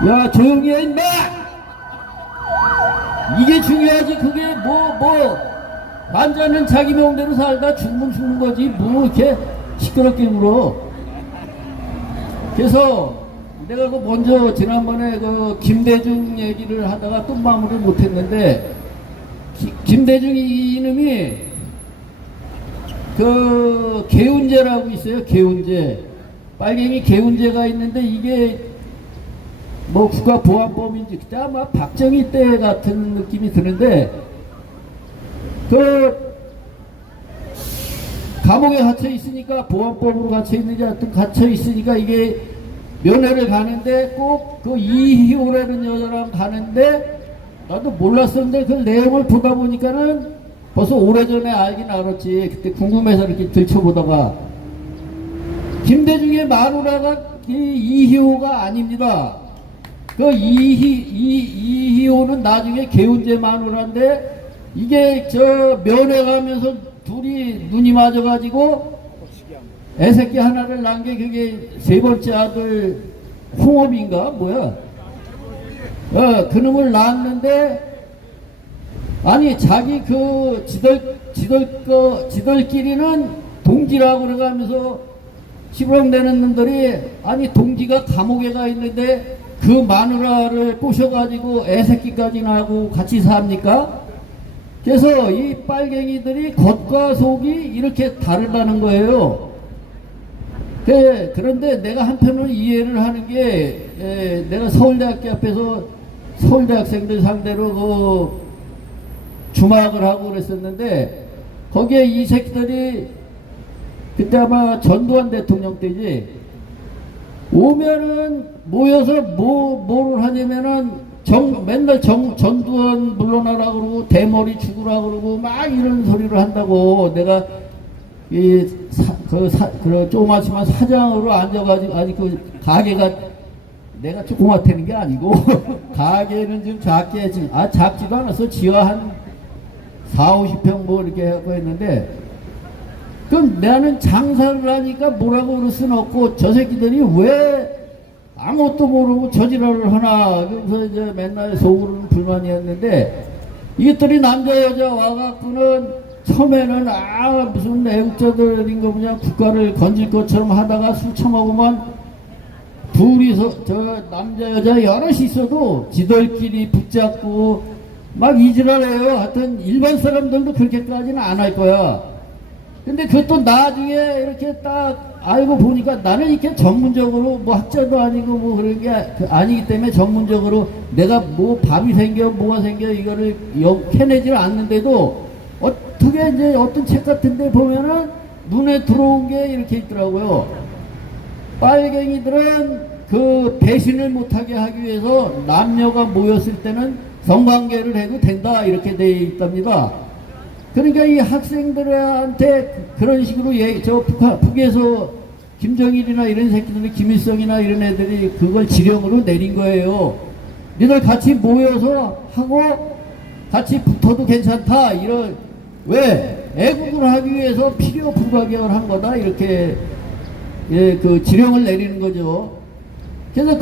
야, 조용히 해, 임마! 이게 중요하지. 그게 남자는 자기 명대로 살다 죽는 거지. 뭐 이렇게 시끄럽게 물어. 그래서 내가 그 먼저 지난번에 그 김대중 얘기를 하다가 또 마무리 못했는데, 김대중 이놈이 그 개운제라고 있어요. 개운제, 빨갱이 개운제가 있는데, 이게 뭐 국가보안법인지 아마 박정희 때 같은 느낌이 드는데, 그 감옥에 갇혀 있으니까, 보안법으로 갇혀 있는지 하여튼 갇혀 있으니까 이게 면회를 가는데 꼭 그 이희호라는 여자랑 가는데, 나도 몰랐었는데 그 내용을 보다 보니까는 벌써 오래전에 알긴 알았지. 그때 궁금해서 이렇게 들춰보다가, 김대중의 마누라가 이희호가 아닙니다. 그 이희호는 나중에 개운제 마누라인데, 이게 저 면회 가면서 둘이 눈이 맞아가지고 애새끼 하나를 낳은 게, 그게 세 번째 아들 홍업인가 뭐야, 그놈을 낳았는데, 아니 자기 그 지들끼리는 동지라고 그래가면서 시부렁 내는 놈들이, 아니 동지가 감옥에 가 있는데 그 마누라를 꼬셔가지고 애새끼까지 낳고 같이 삽니까? 그래서 이 빨갱이들이 겉과 속이 이렇게 다르다는 거예요. 그런데 내가 한편으로 이해를 하는 게, 내가 서울대학교 앞에서 서울대학생들 상대로 그 주막을 하고 그랬었는데, 거기에 이 새끼들이 그때 아마 전두환 대통령 때지, 오면은 모여서 뭐를 하냐면은 맨날 전두환 물러나라 그러고 대머리 죽으라 그러고 막 이런 소리를 한다고. 내가 그 조그맣지만 사장으로 앉아가지고, 아니 그 가게가 내가 조그맣다는 게 아니고 가게는 좀 작게, 작지도 않았어. 지하 한 40-50평 뭐 이렇게 하고 했는데, 그럼 나는 장사를 하니까 뭐라고 그럴 수는 없고, 저 새끼들이 왜 아무것도 모르고 저지랄을 하나. 그래서 이제 맨날 속으로는 불만이었는데, 이것들이 남자 여자 와갖고는 처음에는 무슨 애국자들인 거 그냥 국가를 건질 것처럼 하다가 술 처먹으면 둘이서, 저 남자 여자 여럿이 있어도 지들끼리 붙잡고 막 이지랄해요. 하여튼 일반 사람들도 그렇게까지는 안 할 거야. 근데 그것도 나중에 이렇게 딱 알고 보니까, 나는 이렇게 전문적으로 뭐 학자도 아니고 뭐 그런 게 아니기 때문에 전문적으로 내가 뭐 밤이 생겨 뭐가 생겨 이거를 캐내지를 않는데도, 어떻게 이제 어떤 책 같은 데 보면은 눈에 들어온 게 이렇게 있더라고요. 빨갱이들은 그 배신을 못하게 하기 위해서 남녀가 모였을 때는 성관계를 해도 된다, 이렇게 돼 있답니다. 그러니까 이 학생들한테 그런 식으로 저 북에서 김정일이나 이런 새끼들이 김일성이나 이런 애들이 그걸 지령으로 내린 거예요. 니들 같이 모여서 하고 같이 붙어도 괜찮다. 이런 왜 애국을 하기 위해서 필요 불가결을 한 거다. 이렇게 그 지령을 내리는 거죠. 그래서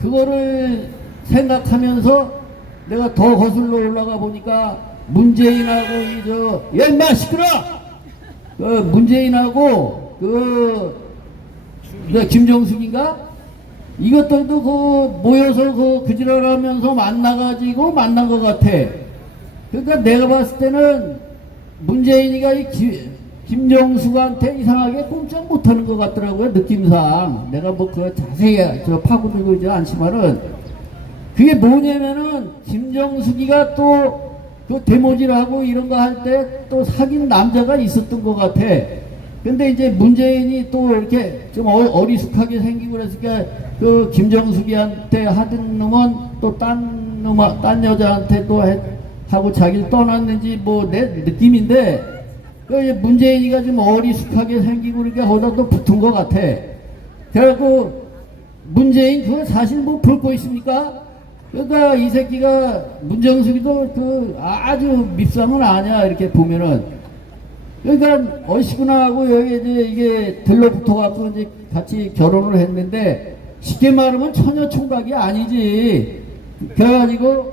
그거를 생각하면서 내가 더 거슬러 올라가 보니까 문재인하고 야 인마 시끄러! 문재인하고 김정숙인가? 이것들도 모여서 그 지랄하면서 만나가지고 만난 것 같아. 그러니까 내가 봤을 때는 문재인이가 김정숙한테 이상하게 꼼짝 못하는 것 같더라고요, 느낌상. 내가 뭐 그 자세히 파고들고 있지 않지만은 그게 뭐냐면은 김정숙이가 또 그 대모질하고 이런 거 할 때 또 사귄 남자가 있었던 것 같아. 근데 이제 문재인이 또 이렇게 좀 어리숙하게 생기고 그랬으니까 그 김정숙이한테 하던 놈은 또 딴 여자한테 또 하고 자기를 떠났는지 뭐 내 느낌인데 그 문재인이가 좀 어리숙하게 생기고 그러니까 거기다 또 붙은 것 같아. 그래갖고 문재인 그거 사실 뭐 볼 거 있습니까? 그러니까 이 새끼가 문정숙이도 그 아주 밉상은 아니야 이렇게 보면은. 그러니까 어시구나 하고 여기 이제 이게 들러붙어 갖고 이제 같이 결혼을 했는데 쉽게 말하면 처녀 총각이 아니지. 그래가지고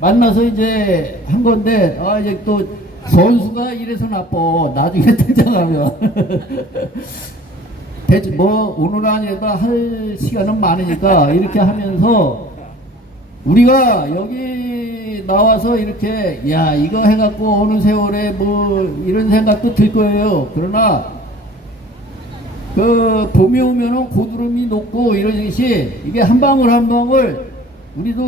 만나서 이제 한 건데 이제 또 선수가 이래서 나빠. 나중에 등장하면. 뭐 오늘 아니라도 할 시간은 많으니까 이렇게 하면서 우리가 여기 나와서 이렇게 야 이거 해갖고 어느 세월에 뭐 이런 생각도 들 거예요. 그러나 그 봄이 오면은 고드름이 녹고 이런 것이 이게 한 방울 한 방울 우리도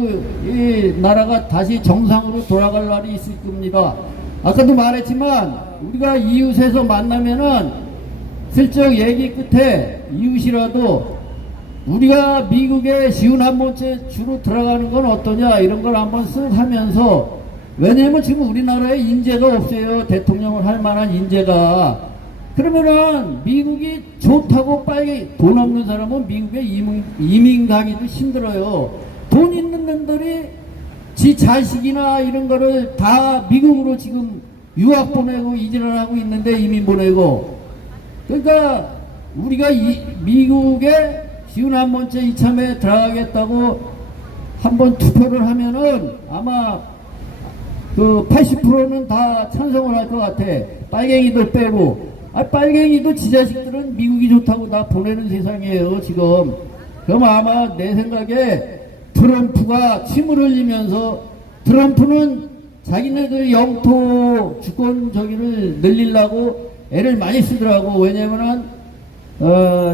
이 나라가 다시 정상으로 돌아갈 날이 있을 겁니다. 아까도 말했지만 우리가 이웃에서 만나면은 슬쩍 얘기 끝에 이웃이라도 우리가 미국에 쉬운 한 번째 주로 들어가는 건 어떠냐 이런 걸 한번 쓱 하면서 왜냐면 지금 우리나라에 인재가 없어요. 대통령을 할 만한 인재가. 그러면은 미국이 좋다고 빨리 돈 없는 사람은 미국에 이민 가기도 힘들어요. 돈 있는 놈들이 지 자식이나 이런 거를 다 미국으로 지금 유학 보내고 이진을 하고 있는데 이민 보내고. 그러니까 우리가 미국에 쉬운 한 번째 이참에 들어가겠다고 한번 투표를 하면은 아마 그 80%는 다 찬성을 할 것 같아. 빨갱이들 빼고. 빨갱이도 지 자식들은 미국이 좋다고 다 보내는 세상이에요 지금. 그럼 아마 내 생각에 트럼프가 침을 흘리면서 트럼프는 자기네들 영토 주권 저기를 늘리려고 애를 많이 쓰더라고. 왜냐면은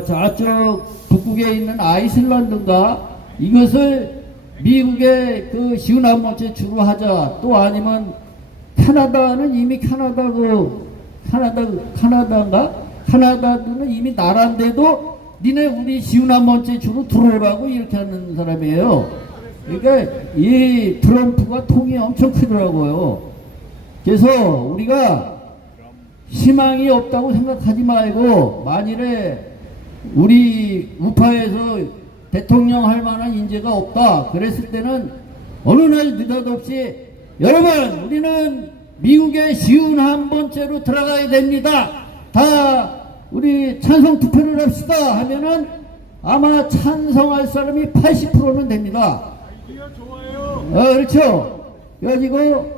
저쪽 북극에 있는 아이슬란드인가 이것을 미국의 그 쉬운 한 번째 주로 하자. 또 아니면 캐나다는 이미 캐나다인가? 캐나다는 이미 나라인데도 니네 우리 쉬운 한 번째 주로 들어오라고 이렇게 하는 사람이에요. 그러니까 이 트럼프가 통이 엄청 크더라고요. 그래서 우리가 희망이 없다고 생각하지 말고 만일에 우리 우파에서 대통령 할 만한 인재가 없다 그랬을 때는 어느 날 느닷없이 여러분 우리는 미국에 쉬운 한 번째로 들어가야 됩니다. 다 우리 찬성 투표를 합시다 하면은 아마 찬성할 사람이 80%는 됩니다. 그렇죠. 그래가지고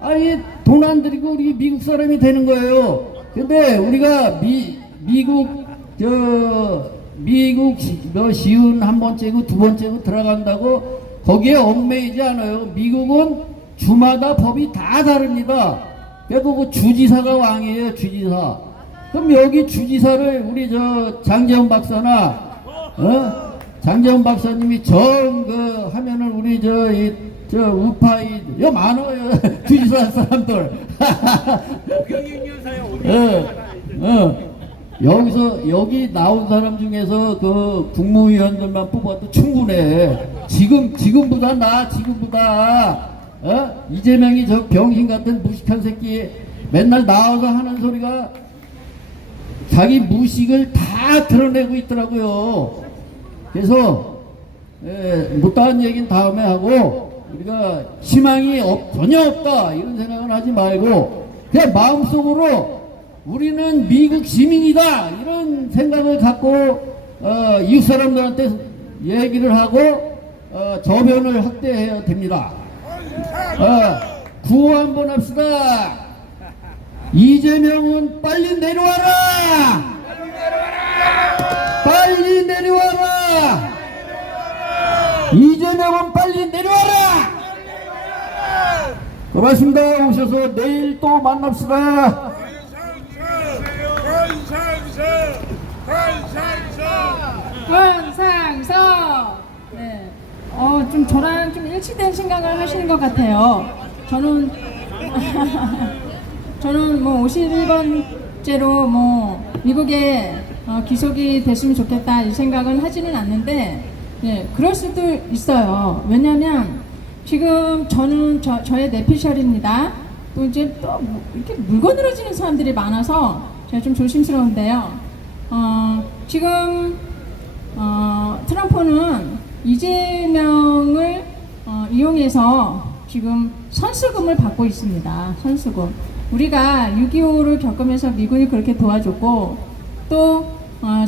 아니 돈 안 들이고 우리 미국 사람이 되는 거예요. 근데 우리가 미국 쉬운 한 번째고 두 번째고 들어간다고 거기에 얽매이지 않아요. 미국은 주마다 법이 다 다릅니다. 그래도 그 주지사가 왕이에요. 주지사. 그럼 여기 주지사를 우리 장재원 박사나 장재원 박사님이 하면은 우리 우파 많아요. 주지사 사람들. 여기 나온 사람 중에서 그 국무위원들만 뽑아도 충분해. 지금보다 이재명이 저 병신 같은 무식한 새끼 맨날 나와서 하는 소리가 자기 무식을 다 드러내고 있더라고요. 그래서 못다한 얘기는 다음에 하고 우리가 희망이 전혀 없다 이런 생각은 하지 말고 그냥 마음속으로 우리는 미국 시민이다 이런 생각을 갖고 이웃 사람들한테 얘기를 하고 저변을 확대해야 됩니다. 구호 한번 합시다. 이재명은 빨리 내려와라. 빨리 내려와라. 이재명은 빨리 내려와라. 고맙습니다. 오셔서 내일 또 만납시다. 권상서. 네. 좀 저랑 좀 일치된 생각을 하시는 것 같아요. 저는 뭐 51번째로 뭐 미국에 기속이 됐으면 좋겠다 이 생각은 하지는 않는데, 예, 그럴 수도 있어요. 왜냐면 지금 저는 저의 내피셜입니다. 또 이제 또 이렇게 물건으로 지는 사람들이 많아서 제가 좀 조심스러운데요. 지금 트럼프는 이재명을 이용해서 지금 선수금을 받고 있습니다. 선수금. 우리가 6.25를 겪으면서 미군이 그렇게 도와줬고 또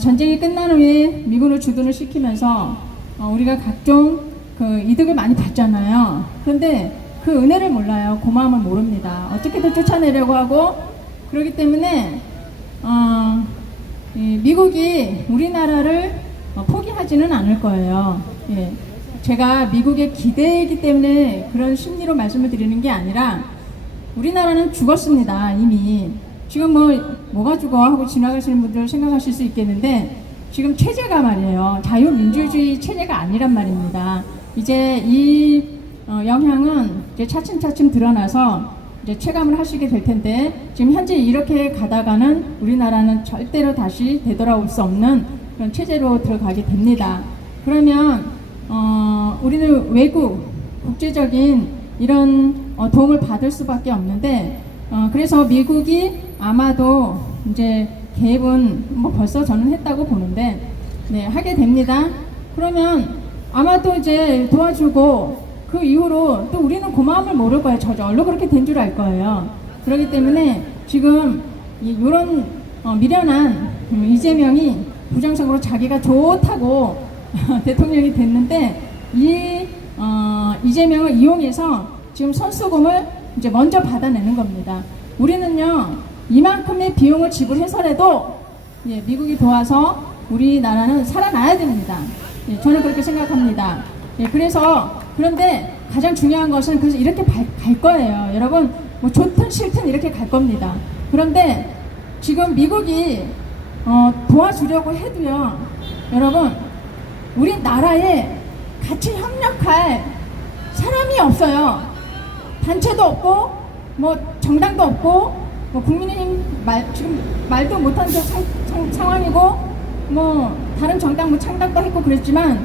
전쟁이 끝난 후에 미군을 주둔을 시키면서 우리가 각종 그 이득을 많이 받잖아요. 그런데 그 은혜를 몰라요. 고마움을 모릅니다. 어떻게든 쫓아내려고 하고 그렇기 때문에 미국이 우리나라를 포기하지는 않을 거예요. 예. 제가 미국의 기대이기 때문에 그런 심리로 말씀을 드리는 게 아니라 우리나라는 죽었습니다. 이미. 지금 뭐가 죽어 하고 지나가시는 분들 생각하실 수 있겠는데 지금 체제가 말이에요. 자유민주주의 체제가 아니란 말입니다. 이제 이 영향은 이제 차츰차츰 드러나서 이제 체감을 하시게 될 텐데 지금 현재 이렇게 가다가는 우리나라는 절대로 다시 되돌아올 수 없는 그런 체제로 들어가게 됩니다. 그러면 우리는 외국 국제적인 이런 도움을 받을 수밖에 없는데 그래서 미국이 아마도 이제 개입은 뭐 벌써 저는 했다고 보는데 네, 하게 됩니다. 그러면 아마도 이제 도와주고 그 이후로 또 우리는 고마움을 모를 거예요. 저절로 그렇게 된 줄 알 거예요. 그렇기 때문에 지금 이런 미련한 이재명이 부정적으로 자기가 좋다고 대통령이 됐는데 이재명을 이용해서 지금 선수금을 이제 먼저 받아내는 겁니다. 우리는요 이만큼의 비용을 지불해서라도 예, 미국이 도와서 우리나라는 살아나야 됩니다. 예, 저는 그렇게 생각합니다. 예, 그런데 가장 중요한 것은 그래서 이렇게 갈 거예요. 여러분 뭐 좋든 싫든 이렇게 갈 겁니다. 그런데 지금 미국이 도와주려고 해도요, 여러분 우리나라에 같이 협력할 사람이 없어요. 단체도 없고 뭐 정당도 없고 뭐 국민의힘 지금 말도 못하는 상황이고 뭐 다른 정당 뭐 창당도 했고 그랬지만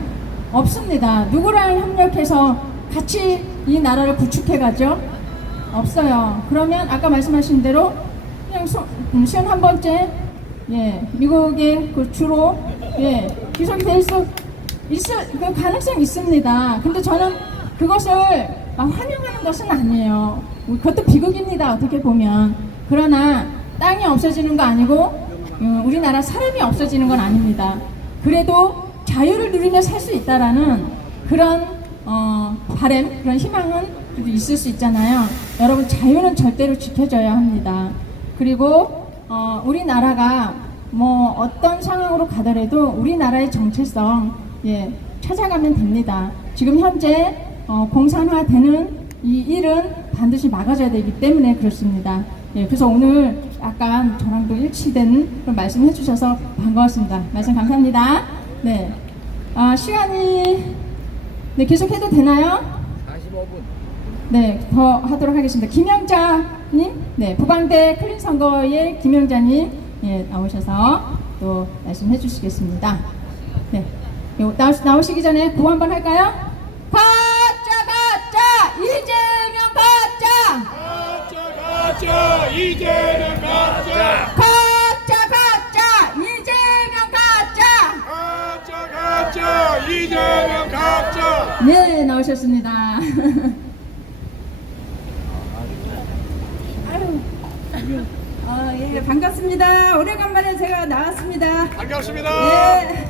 없습니다. 누구랑 협력해서 같이 이 나라를 구축해가죠? 없어요. 그러면 아까 말씀하신 대로 그냥 51번째 예, 미국의 그 주로 예, 기속이 될 수 있을 그 가능성이 있습니다. 근데 저는 그것을 환영하는 것은 아니에요. 그것도 비극입니다. 어떻게 보면. 그러나 땅이 없어지는 거 아니고 우리나라 사람이 없어지는 건 아닙니다. 그래도 자유를 누리며 살 수 있다라는 그런 바람, 그런 희망은 있을 수 있잖아요. 여러분 자유는 절대로 지켜져야 합니다. 그리고 우리나라가 뭐 어떤 상황으로 가더라도 우리나라의 정체성 예, 찾아가면 됩니다. 지금 현재 공산화되는 이 일은 반드시 막아줘야 되기 때문에 그렇습니다. 예, 그래서 오늘 약간 저랑도 일치된 그런 말씀 해주셔서 반가웠습니다. 말씀 감사합니다. 네, 시간이 네, 계속해도 되나요? 45분. 네, 더 하도록 하겠습니다. 김영자님, 네, 부방대 클린 선거의 김영자님, 예, 나오셔서 또 말씀해 주시겠습니다. 네, 나오시기 전에 구호 한번 할까요? 가짜 이재명 가짜 이재명 가짜 가짜 이재명 가짜 이재명 가짜. 네, 나오셨습니다. 아유. 예, 반갑습니다. 오래간만에 제가 나왔습니다. 반갑습니다. 예.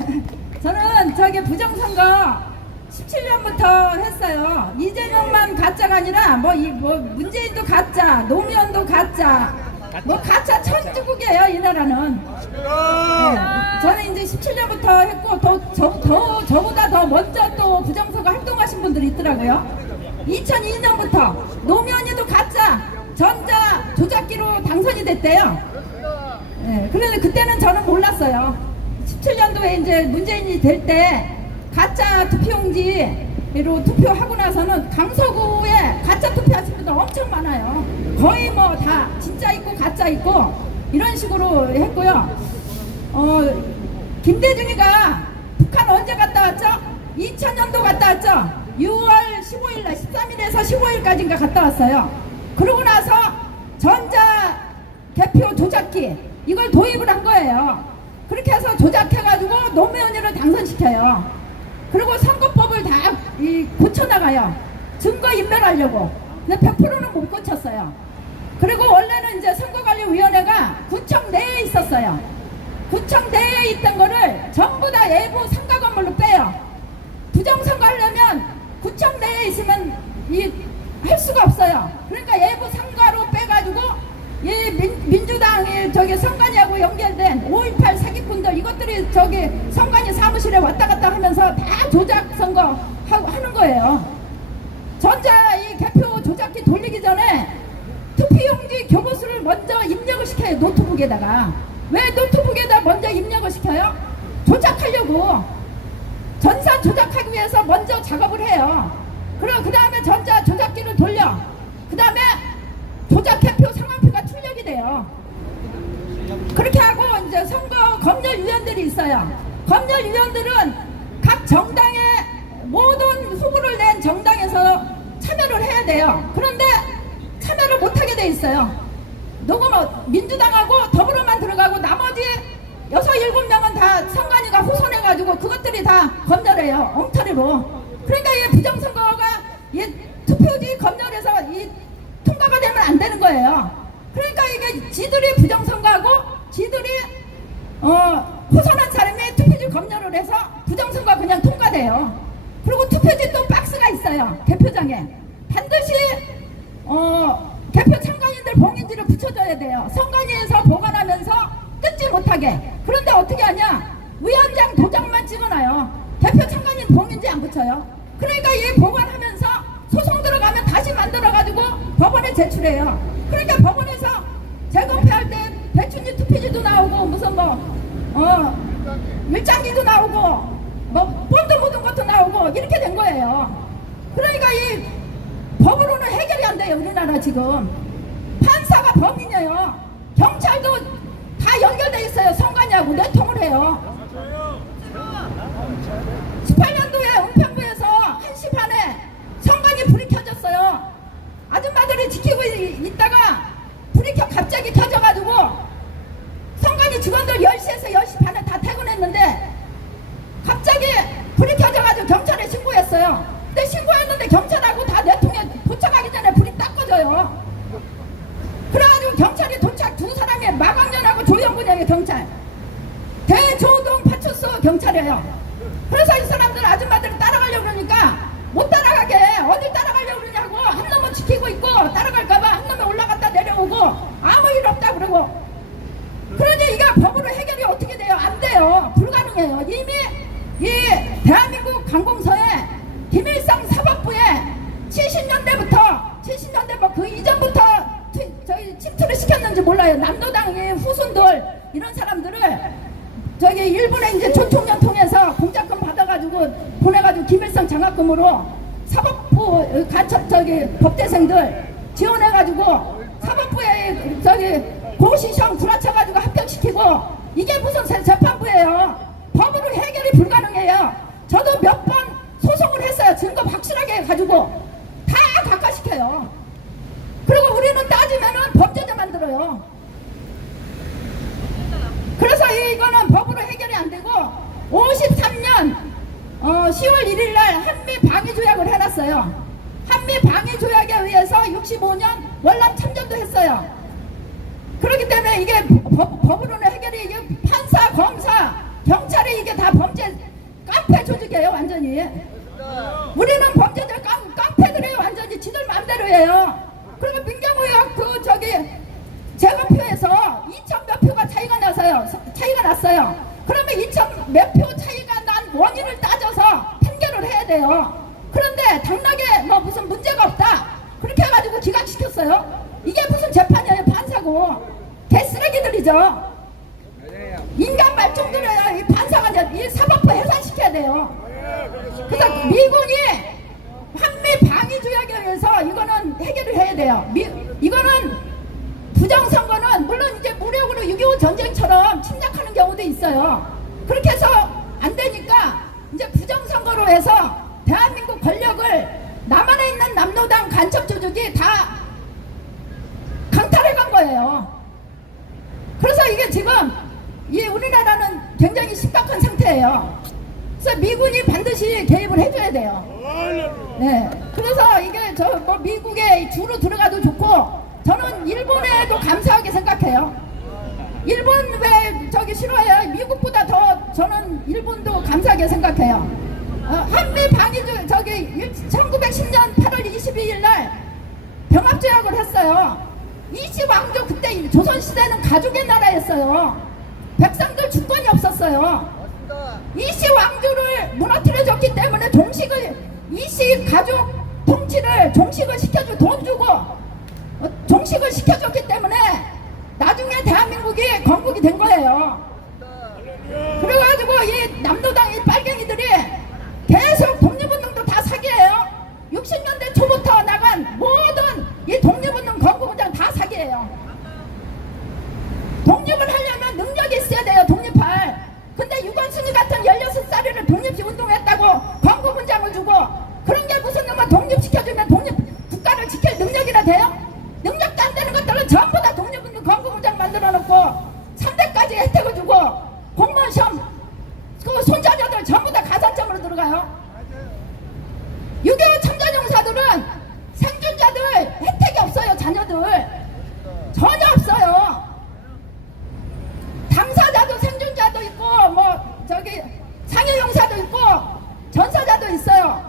저는 저기 부정선거 17년부터 했어요. 이재명만 가짜가 아니라 뭐 문재인도 가짜, 노무현도 가짜, 뭐 가짜 천주국이에요, 이 나라는. 예. 저는 이제 17년부터 했고 저보다 더 먼저 또 부정선거 활동하신 분들이 있더라고요. 2002년부터 노무현이도 가짜 전자 조작기로 당선이 됐대요. 예. 그런데 그때는 저는 몰랐어요. 17년도에 이제 문재인이 될 때 가짜 투표용지로 투표하고 나서는 강서구에 가짜 투표하신 분들 엄청 많아요. 거의 뭐 다 진짜 있고 가짜 있고 이런 식으로 했고요. 김대중이가 북한 언제 갔다 왔죠? 2000년도 갔다 왔죠? 6월 15일날 13일에서 15일까지인가 갔다 왔어요. 그러고 나서 전자 개표 조작기 이걸 도입을 한 거예요. 그렇게 해서 조작해가지고 노무현이를 당선시켜요. 그리고 선거법을 다 고쳐나가요. 증거 인멸하려고. 근데 100%는 못 고쳤어요. 그리고 원래는 이제 선거관리위원회가 구청 내에 있었어요. 구청 내에 있던 거를 전부 다 외부 상가 건물로 빼요. 부정선거 하려면 구청 내에 있으면 할 수가 없어요. 그러니까 외부 상가로 빼가지고 이 민주당이 저기 선관위하고 연결된 5.18 사기꾼들 이것들이 저기 선관위 사무실에 왔다 갔다 하면서 다 조작 선거 하는 거예요. 전자 이 개표 조작기 돌리기 전에 투표용지 교부수를 먼저 입력을 시켜요. 노트북에다가. 왜 노트북에다 먼저 입력을 시켜요? 조작하려고. 전산 조작하기 위해서 먼저 작업을 해요. 그리고 그 다음에 전자 조작기를 돌려. 그 다음에 조작 개표 상황표가 출력이 돼요. 그렇게 하고 이제 선거 검열위원들이 있어요. 검열위원들은 각 정당의 모든 후보를 낸 정당에서 참여를 해야 돼요. 그런데 참여를 못하게 돼 있어요. 민주당하고 더불어만 들어가고 나머지 6, 7명은 다 선관위가 호선해가지고 그것들이 다 검열해요. 엉터리로. 그러니까 이 부정선거가 이 투표지 검열해서 통과가 되면 안 되는 거예요. 그러니까 이게 지들이 부정선거하고 지들이 호선한 사람이 투표지 검열을 해서 부정선거가 그냥 통과돼요. 그리고 투표지 또 박스가 있어요. 개표장에 반드시 개표 참관인들 봉인지를 붙여줘야 돼요. 선관위에서 보관하면서 뜯지 못하게. 그런데 어떻게 하냐? 위원장 도장만 찍어놔요. 개표 참관인 봉인지 안 붙여요. 그러니까 이 보관하면서 소송 들어가면 다시 만들어가지고 법원에 제출해요. 그러니까 법원에서 재검표할 때 배춘지 투표지도 나오고 무슨 일장기도 나오고 본드 묻은 것도 나오고 이렇게 된 거예요. 그러니까 이 법으로는 해결이 안 돼요. 우리나라 지금 판사가 범인이에요. 경찰도 다 연결돼 있어요. 선관위하고 내통을 해요. 18년도에 은평구에서 1시 반에 선관위 불이 켜졌어요. 아줌마들이 지키고 있다가 불이 갑자기 켜져가지고 선관위 직원들 10시에서 10시 반에 다 퇴근했는데 갑자기 불이 켜져가지고 경찰에 신고했어요. 근데 신고했는데 경찰하고 다 내통에 도착하기 전에 불이 딱 꺼져요. 그래가지고 경찰이 도착 두 사람이 마광련하고 조영군이에요. 경찰 대조동 파출소 경찰이에요. 그래서 이 사람들 아줌마들이 따라가려고 그러니까 못 따라가게. 어딜 따라가려고 그러냐고. 한 놈은 지키고 있고 따라갈까봐 한 놈은 올라갔다 내려오고 아무 일 없다 그러고. 그러니 이게 법으로 해결이 어떻게 돼요? 안 돼요. 불가능해요. 이미 이 대한민국 관공서에 김일성 사법부에 70년대 뭐 그 이전부터 저희 침투를 시켰는지 몰라요. 남노당의 후손들 이런 사람들을 저기 일본에 이제 조총련 통해서 공작금 받아가지고 보내가지고 김일성 장학금으로 사법부 간첩 저기 법대생들 지원해가지고 사법부에 저기 고시형 구라쳐가지고 합격시키고 이게 무슨 재판부예요. 법으로 해결이 불가능해요. 저도 몇 번 소송을 했어요. 증거 확실하게 해가지고 다 각하시켜요. 그리고 우리는 따지면은 범죄자 한미 방위 조약을 해놨어요. 한미 방위 조약에 의해서 65년 월남 참전도 했어요. 그렇기 때문에 이게 법으로는 해결이, 이게 판사, 검사, 경찰이 이게 다 범죄 깡패 조직이에요, 완전히. 우리는 범죄들 깡패들이에요, 완전히. 지들 마음대로예요. 그리고 민경우가 재검표에서 2천 몇 표가 차이가 났어요. 그러면 2천 몇 표 차이가 난 원인을 따져서 판결을 해야 돼요. 그런데 당락에 뭐 무슨 문제가 없다, 그렇게 해가지고 기각시켰어요. 이게 무슨 재판이에요, 판사고. 개쓰레기들이죠. 인간 말종들이에요. 이 판사가 이 사법부 해산시켜야 돼요. 그래서 미군이 한미 방위 조약에 의해서 이거는 해결을 해야 돼요. 이거는 부정선거는 물론 이제 무력으로 6.25 전쟁처럼 침략하는 경우도 있어요. 그렇게 해서 안 되니까 이제 부정선거로 해서 대한민국 권력을 남한에 있는 남노당 간첩 조직이 다 강탈해 간 거예요. 그래서 이게 지금 이 우리나라는 굉장히 심각한 상태예요. 그래서 미군이 반드시 개입을 해줘야 돼요. 네. 그래서 이게 뭐 미국에 주로 들어가도 좋고, 저는 일본에도 감사하게 생각해요. 일본 왜 싫어해요? 미국보다 더 저는 일본도 감사하게 생각해요. 한미 방위 1910년 8월 22일 날 병합조약을 했어요. 이시왕조, 그때 조선시대는 가족의 나라였어요. 백성들 주권이 없었어요. 이시왕조를 무너뜨려줬기 때문에 이시 가족 통치를 종식을 시켜주고 돈 주고 종식을 시켜줬기 때문에 나중에 대한민국이 건국이 된 거예요. 그래가지고 이 남노당 이 빨갱이들이 계속 독립운동도 다 사기예요. 60년대 초부터 나간 모든 이 독립운동 건국운동 다 사기예요. 독립을 하려면 능력이 있어야 돼요, 독립할. 근데 유관순이 같은 16살이를 독립시 운동했다고 건국훈장을 주고, 그런 게 무슨 놈은 독립시켜주면 국가를 지킬 능력이라 돼요? 능력도 안 되는 것들은 전부 다 독립운동 건국훈장 만들어 놓고 3대까지 혜택을 주고 공무원 시험 그 손자녀들 전부 다 가산점으로 들어가요. 6.25 참전용사들은 생존자들 혜택이 없어요. 자녀들 전혀 없어요. 당사자도 생존자도 있고 상여용사도 있고 전사자도 있어요.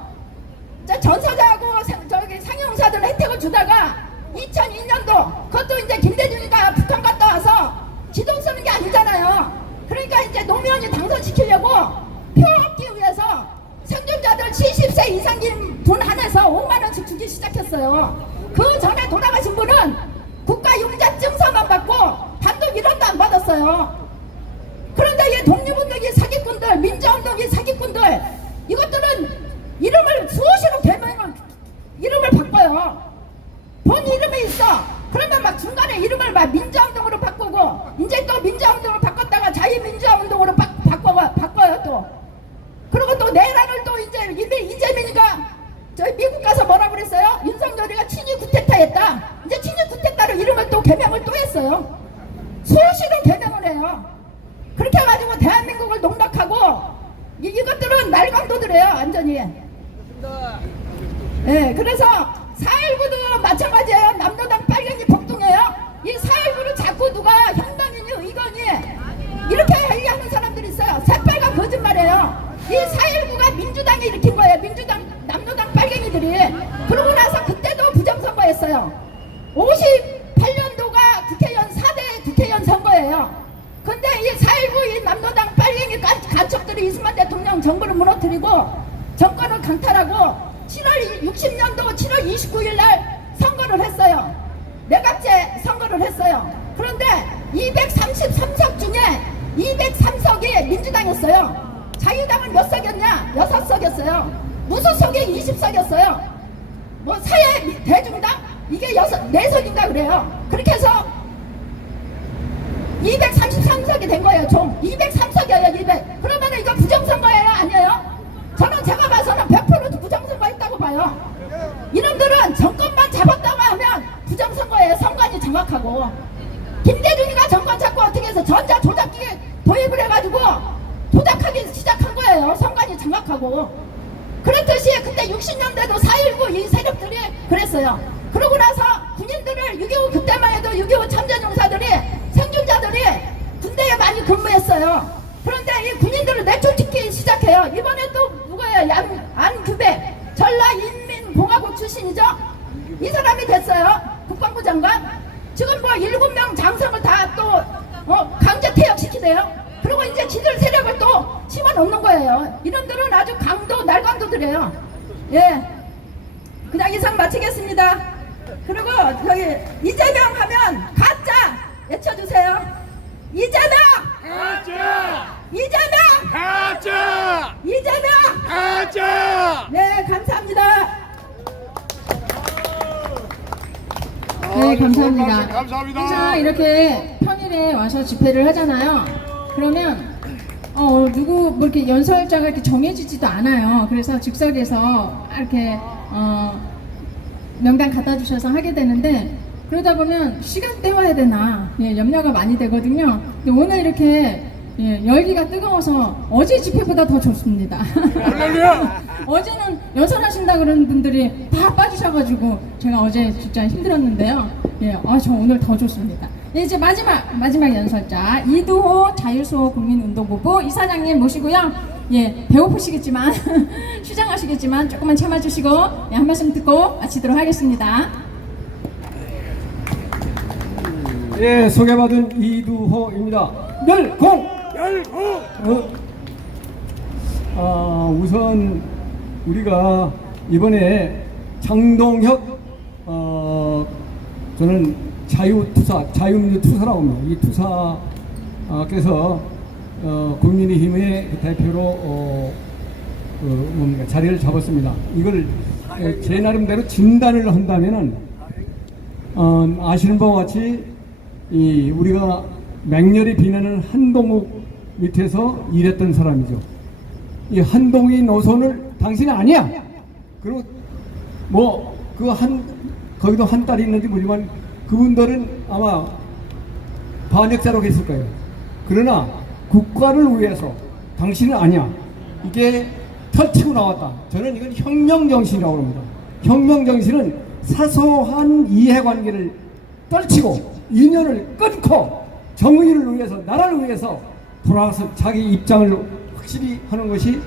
전사자하고 상여용사들 혜택을 주다가 2002년도 그것도 이제 김대중이가 북한 갔다 와서 지도 쓰는 게 아니잖아요. 그러니까 이제 노무현이 당선시키려고 표 얻기 위해서 생존자들 70세 이상인 분 한해서 5만 원씩 주기 시작했어요. 그 전에 돌아가신 분은 국가용자 증서만 받고 단독 1원도 안 받았어요. 그런데 이 독립운동이 사기꾼들, 민주운동이 사기꾼들, 이것들은 이름을 수시로 이름을 바꿔요. 본 이름이 있어. 그러면 막 중간에 이름을 막 민주운동으로 바꾸고, 이제 또 민주운동으로 바꿨다가 자유민주운동으로 바꿔요 또. 그리고 또 내란을 또 이제 이재민이가 저희 미국 가서 뭐라고 그랬어요? 윤석열이가 친일 쿠데타 했다. 이제 친일 쿠데타로 이름을 또 개명을 또 했어요. 수시로 개명을 해요. 그렇게 해가지고 대한민국을 농락하고, 이것들은 말광도들이에요, 완전히. 네, 그래서 4.19도 마찬가지예요. 남노당 빨갱이 폭동이에요. 이 4.19를 자꾸 누가 현방이니 의건이 이렇게 얘기하는 사람들이 있어요. 새빨간 거짓말이에요. 이 4.19가 민주당이 일으킨 거예요. 남노당 빨갱이들이. 그러고 나서 그때도 부정선거했어요. 58년도가 국회의원 4대 국회의원 선거예요. 근데 이 4.19 이 남노당 빨갱이 간첩들이 이승만 대통령 정부를 무너뜨리고 정권을 강탈하고 60년도 7월 29일 날 선거를 했어요. 내각제 선거를 했어요. 그런데 233석 중에 203석이 민주당이었어요. 자유당은 몇 석이었냐? 6석이었어요. 무소속이 20석이었어요. 뭐 사회 대중당? 이게 4석인가 그래요. 그렇게 해서 233석이 된 거예요. 총 203석이에요. 200. 그러면 이거 부정선거예요? 아니에요? 저는 제가 봐서는 100% 부정선거 했다고 봐요. 이놈들은 정권만 잡았다고 하면 부정선거예요. 선관위 정확하고. 김대중이가 정권 잡고 어떻게 해서 전자조작기 도입을 해가지고 조작하기 시작한 거예요. 선관위 정확하고. 그렇듯이 당시에 그때 60년대도 4.19 이 세력들이 그랬어요. 그러고 나서 군인들을 6.25 그때만 해도 6.25 참전용사들이 생존자들이 군대에 많이 근무했어요. 그런데 이 군인들을 내쫓기 시작해요. 이번에 또 누구예요? 안규배 전라인민공화국 출신이죠. 이 사람이 됐어요. 국방부 장관. 지금 뭐 7명 장성을 다 또 강제 퇴역시키대요. 그리고 이제 지들 세력을 또 심어놓는 거예요. 이놈들은 아주 강도 날강도들이에요. 예, 그냥 이상 마치겠습니다. 그리고 저기 이재명 하면 가짜 외쳐주세요. 이재명 가짜, 이재명 가짜, 이재명 가짜. 네, 감사합니다. 네, 감사합니다. 항상 이렇게 평일에 와서 집회를 하잖아요. 그러면 누구 뭐 이렇게 연설자가 이렇게 정해지지도 않아요. 그래서 즉석에서 이렇게 명단 갖다 주셔서 하게 되는데, 그러다 보면 시간 때워야 되나 염려가 많이 되거든요. 근데 오늘 이렇게 열기가 뜨거워서 어제 집회보다 더 좋습니다. 어제는 연설하신다 그러는 분들이 다 빠지셔가지고 제가 어제 진짜 힘들었는데요. 저 오늘 더 좋습니다. 이제 마지막 연설자 이두호 자유수호 국민운동본부 이사장님 모시고요. 배고프시겠지만 휴장하시겠지만 조금만 참아주시고 한 말씀 듣고 마치도록 하겠습니다. 소개받은 이두호입니다. 열공! 우선 우리가 이번에 장동혁 저는 자유민주투사라고 합니다. 이 투사께서 국민의힘의 대표로 자리를 잡았습니다. 이걸 제 나름대로 진단을 한다면은 아시는 바와 같이 우리가 맹렬히 비난하는 한동욱 밑에서 일했던 사람이죠. 이 한동희 노선을 당신은 아니야. 그리고 거기도 한 딸이 있는지 모르지만 그분들은 아마 반역자로 했을 거예요. 그러나 국가를 위해서 당신은 아니야. 이게 펼치고 나왔다. 저는 이건 혁명정신이라고 합니다. 혁명정신은 사소한 이해관계를 떨치고 인연을 끊고 정의를 위해서, 나라를 위해서 돌아와서 자기 입장을 확실히 하는 것이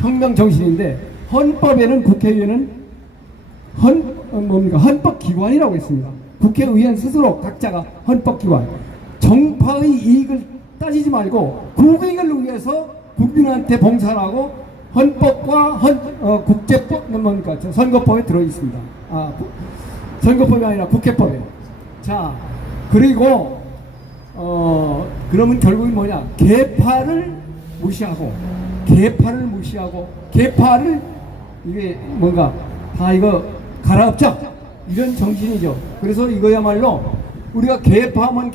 혁명정신인데, 헌법에는 국회의원은 헌법기관이라고 했습니다. 국회의원 스스로 각자가 헌법기관, 정파의 이익을 따지지 말고 국익을 위해서 국민한테 봉사하고 헌법과 국제법, 선거법에 들어있습니다. 선거법이 아니라 국회법에. 자, 그리고 그러면 결국은 뭐냐? 계파를 무시하고 계파를 이게 뭔가 다 이거 갈아엎자, 이런 정신이죠. 그래서 이거야말로 우리가 계파하면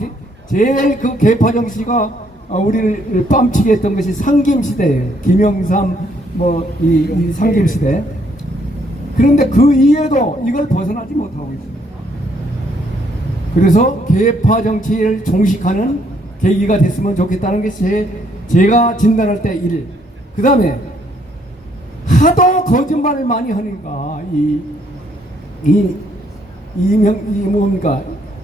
제일 그 계파 정신가 우리를 뺨치게 했던 것이 상김시대예요. 김영삼 이 상김시대. 그런데 그 이후에도 이걸 벗어나지 못하고 있습니다. 그래서 계파 정치를 종식하는 계기가 됐으면 좋겠다는 것이 제가 진단할 때 일. 그 다음에 하도 거짓말을 많이 하니까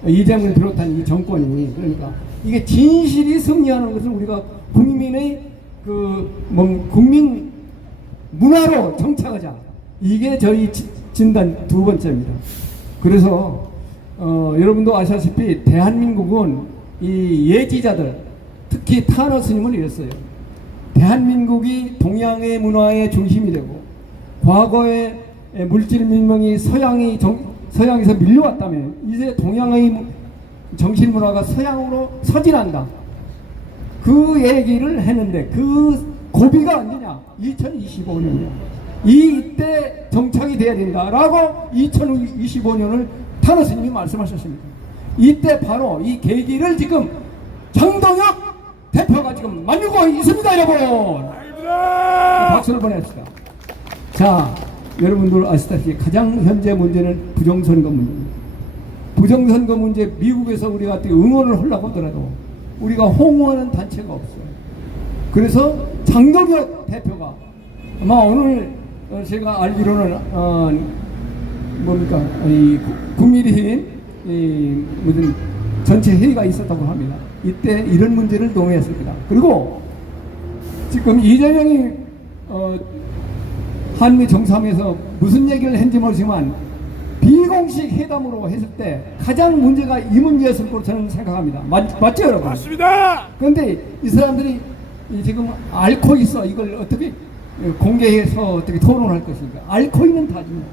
이재명을 비롯한 이 정권이, 그러니까 이게 진실이 승리하는 것을 우리가 국민의 국민 문화로 정착하자. 이게 저희 진단 두 번째입니다. 그래서 여러분도 아시다시피 대한민국은 이 예지자들, 특히 타너 스님은 이랬어요. 대한민국이 동양의 문화의 중심이 되고 과거에 물질 민명이 서양에서 밀려왔다면 이제 동양의 정신 문화가 서양으로 서진한다. 그 얘기를 했는데 그 고비가 언제냐? 2025년이야. 이때 정착이 돼야 된다라고 2025년을 타너 스님이 말씀하셨습니다. 이때 바로 이 계기를 지금 장동혁 대표가 지금 만들고 있습니다, 여러분. 박수를 보냅시다. 자, 여러분들 아시다시피 가장 현재 문제는 부정선거 문제입니다. 부정선거 문제, 미국에서 우리가 응원을 하려고 하더라도 우리가 홍보하는 단체가 없어요. 그래서 장동혁 대표가 아마 오늘 제가 알기로는 뭡니까 이 국민의힘 무슨 전체 회의가 있었다고 합니다. 이때 이런 문제를 논의했습니다. 그리고 지금 이재명이 한미 정상회에서 무슨 얘기를 했는지 모르지만 비공식 회담으로 했을 때 가장 문제가 이 문제였을 거로 저는 생각합니다. 맞죠 여러분? 맞습니다. 그런데 이 사람들이 지금 앓고 있어. 이걸 어떻게 공개해서 어떻게 토론할 것인가. 앓고 있는 타입니다.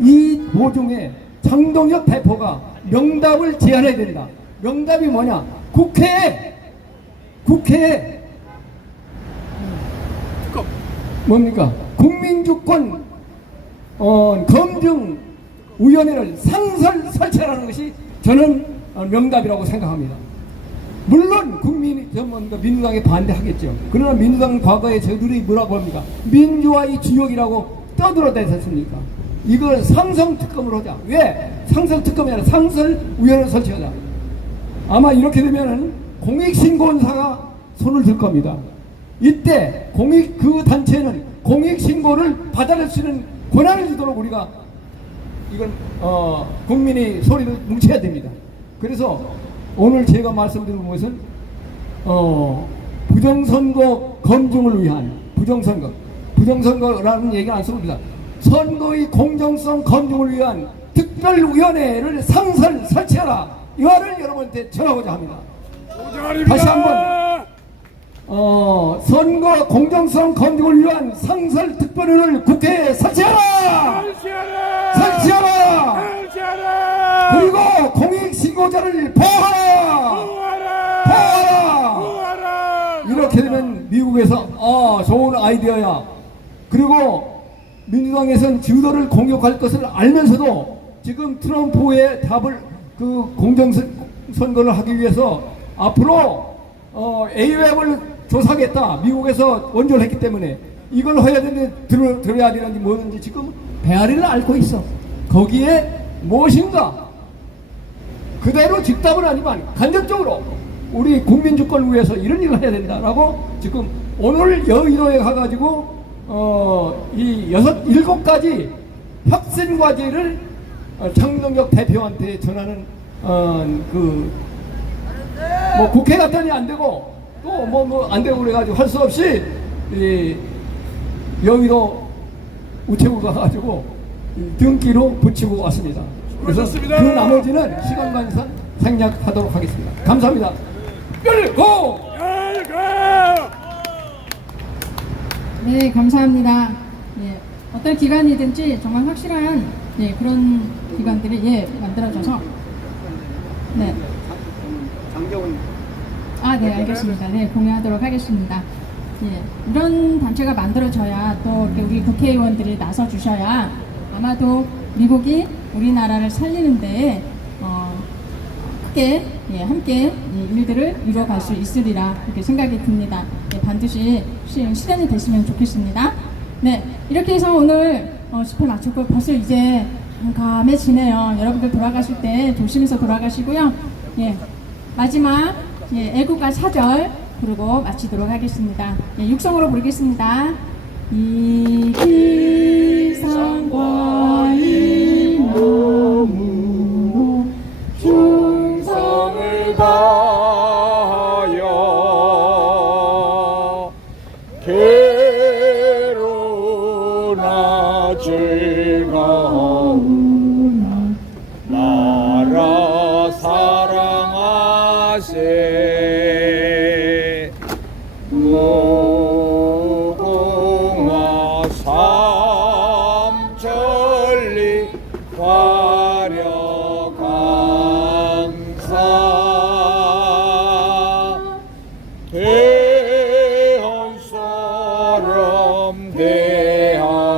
이 도중에 장동혁 대표가 명답을 제안해야 된다. 명답이 뭐냐? 국회에 뭡니까? 국민주권 검증위원회를 상설 설치하라는 것이 저는 명답이라고 생각합니다. 물론 국민이 민주당에 반대하겠죠. 그러나 민주당은 과거에 저들이 뭐라고 합니까? 민주화의 주역이라고 떠들어댔었습니까? 이걸 상성특검으로 하자. 왜? 상성특검이 아니라 상설위원회를 설치하자. 아마 이렇게 되면은 공익신고원사가 손을 들 겁니다. 이때 그 단체는 공익신고를 받아낼 수 있는 권한을 주도록 우리가 이건 국민이 소리를 뭉쳐야 됩니다. 그래서 오늘 제가 말씀드린 것은 부정선거 검증을 위한 부정선거라는 얘기는 안 씁니다. 선거의 공정성 검증을 위한 특별위원회를 상설 설치하라. 이 말을 여러분한테 전하고자 합니다. 다시 한번 선거 공정성 검증을 위한 상설 특별위원회를 국회에 설치하라. 그리고 공익신고자를 보호하라. 이렇게 되면 미국에서 좋은 아이디어야. 그리고 민주당에서는 주도를 공격할 것을 알면서도 지금 트럼프의 답을 그 공정선거를 하기 위해서 앞으로 AWAC을 조사하겠다. 미국에서 원조를 했기 때문에 이걸 해야 되는데 들어야 되는지 뭐든지 지금 배알이를 앓고 있어. 거기에 무엇인가 그대로 직답은 아니지만 간접적으로 우리 국민주권을 위해서 이런 일을 해야 된다라고 지금 오늘 여의도에 가가지고 이 7가지 혁신과제를 장동혁 대표한테 전하는 뭐 국회 갔더니 안 되고 또 뭐 안 되고 그래가지고 할 수 없이 이 여의도 우체국 가가지고 등기로 붙이고 왔습니다. 그래서 그 나머지는 시간 관계상 생략하도록 하겠습니다. 감사합니다. 열고! 네, 감사합니다. 예, 어떤 기관이든지 정말 확실한 그런 기관들이 만들어져서 네. 네, 알겠습니다. 네, 공유하도록 하겠습니다. 예, 이런 단체가 만들어져야 또 우리 국회의원들이 나서 주셔야 아마도 미국이 우리나라를 살리는 데에 크게 함께 일들을 이루어갈 수 있으리라 이렇게 생각이 듭니다. 반드시 실현이 됐으면 좋겠습니다. 네, 이렇게 해서 오늘 집회 마쳤고 벌써 이제 감해지네요. 여러분들 돌아가실 때 조심해서 돌아가시고요. 마지막 애국가 4절 부르고 마치도록 하겠습니다. 육성으로 부르겠습니다. 이 기상과 이 몸으로 충성을 다하여 괴로나 즐거우나 나라 사랑하세 무궁화 삼천리 화려 강사 대헌사람 대한으로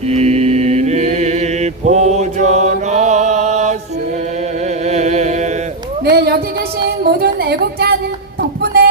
이리 보전하세. 네, 여기 계신 모든 애국자 덕분에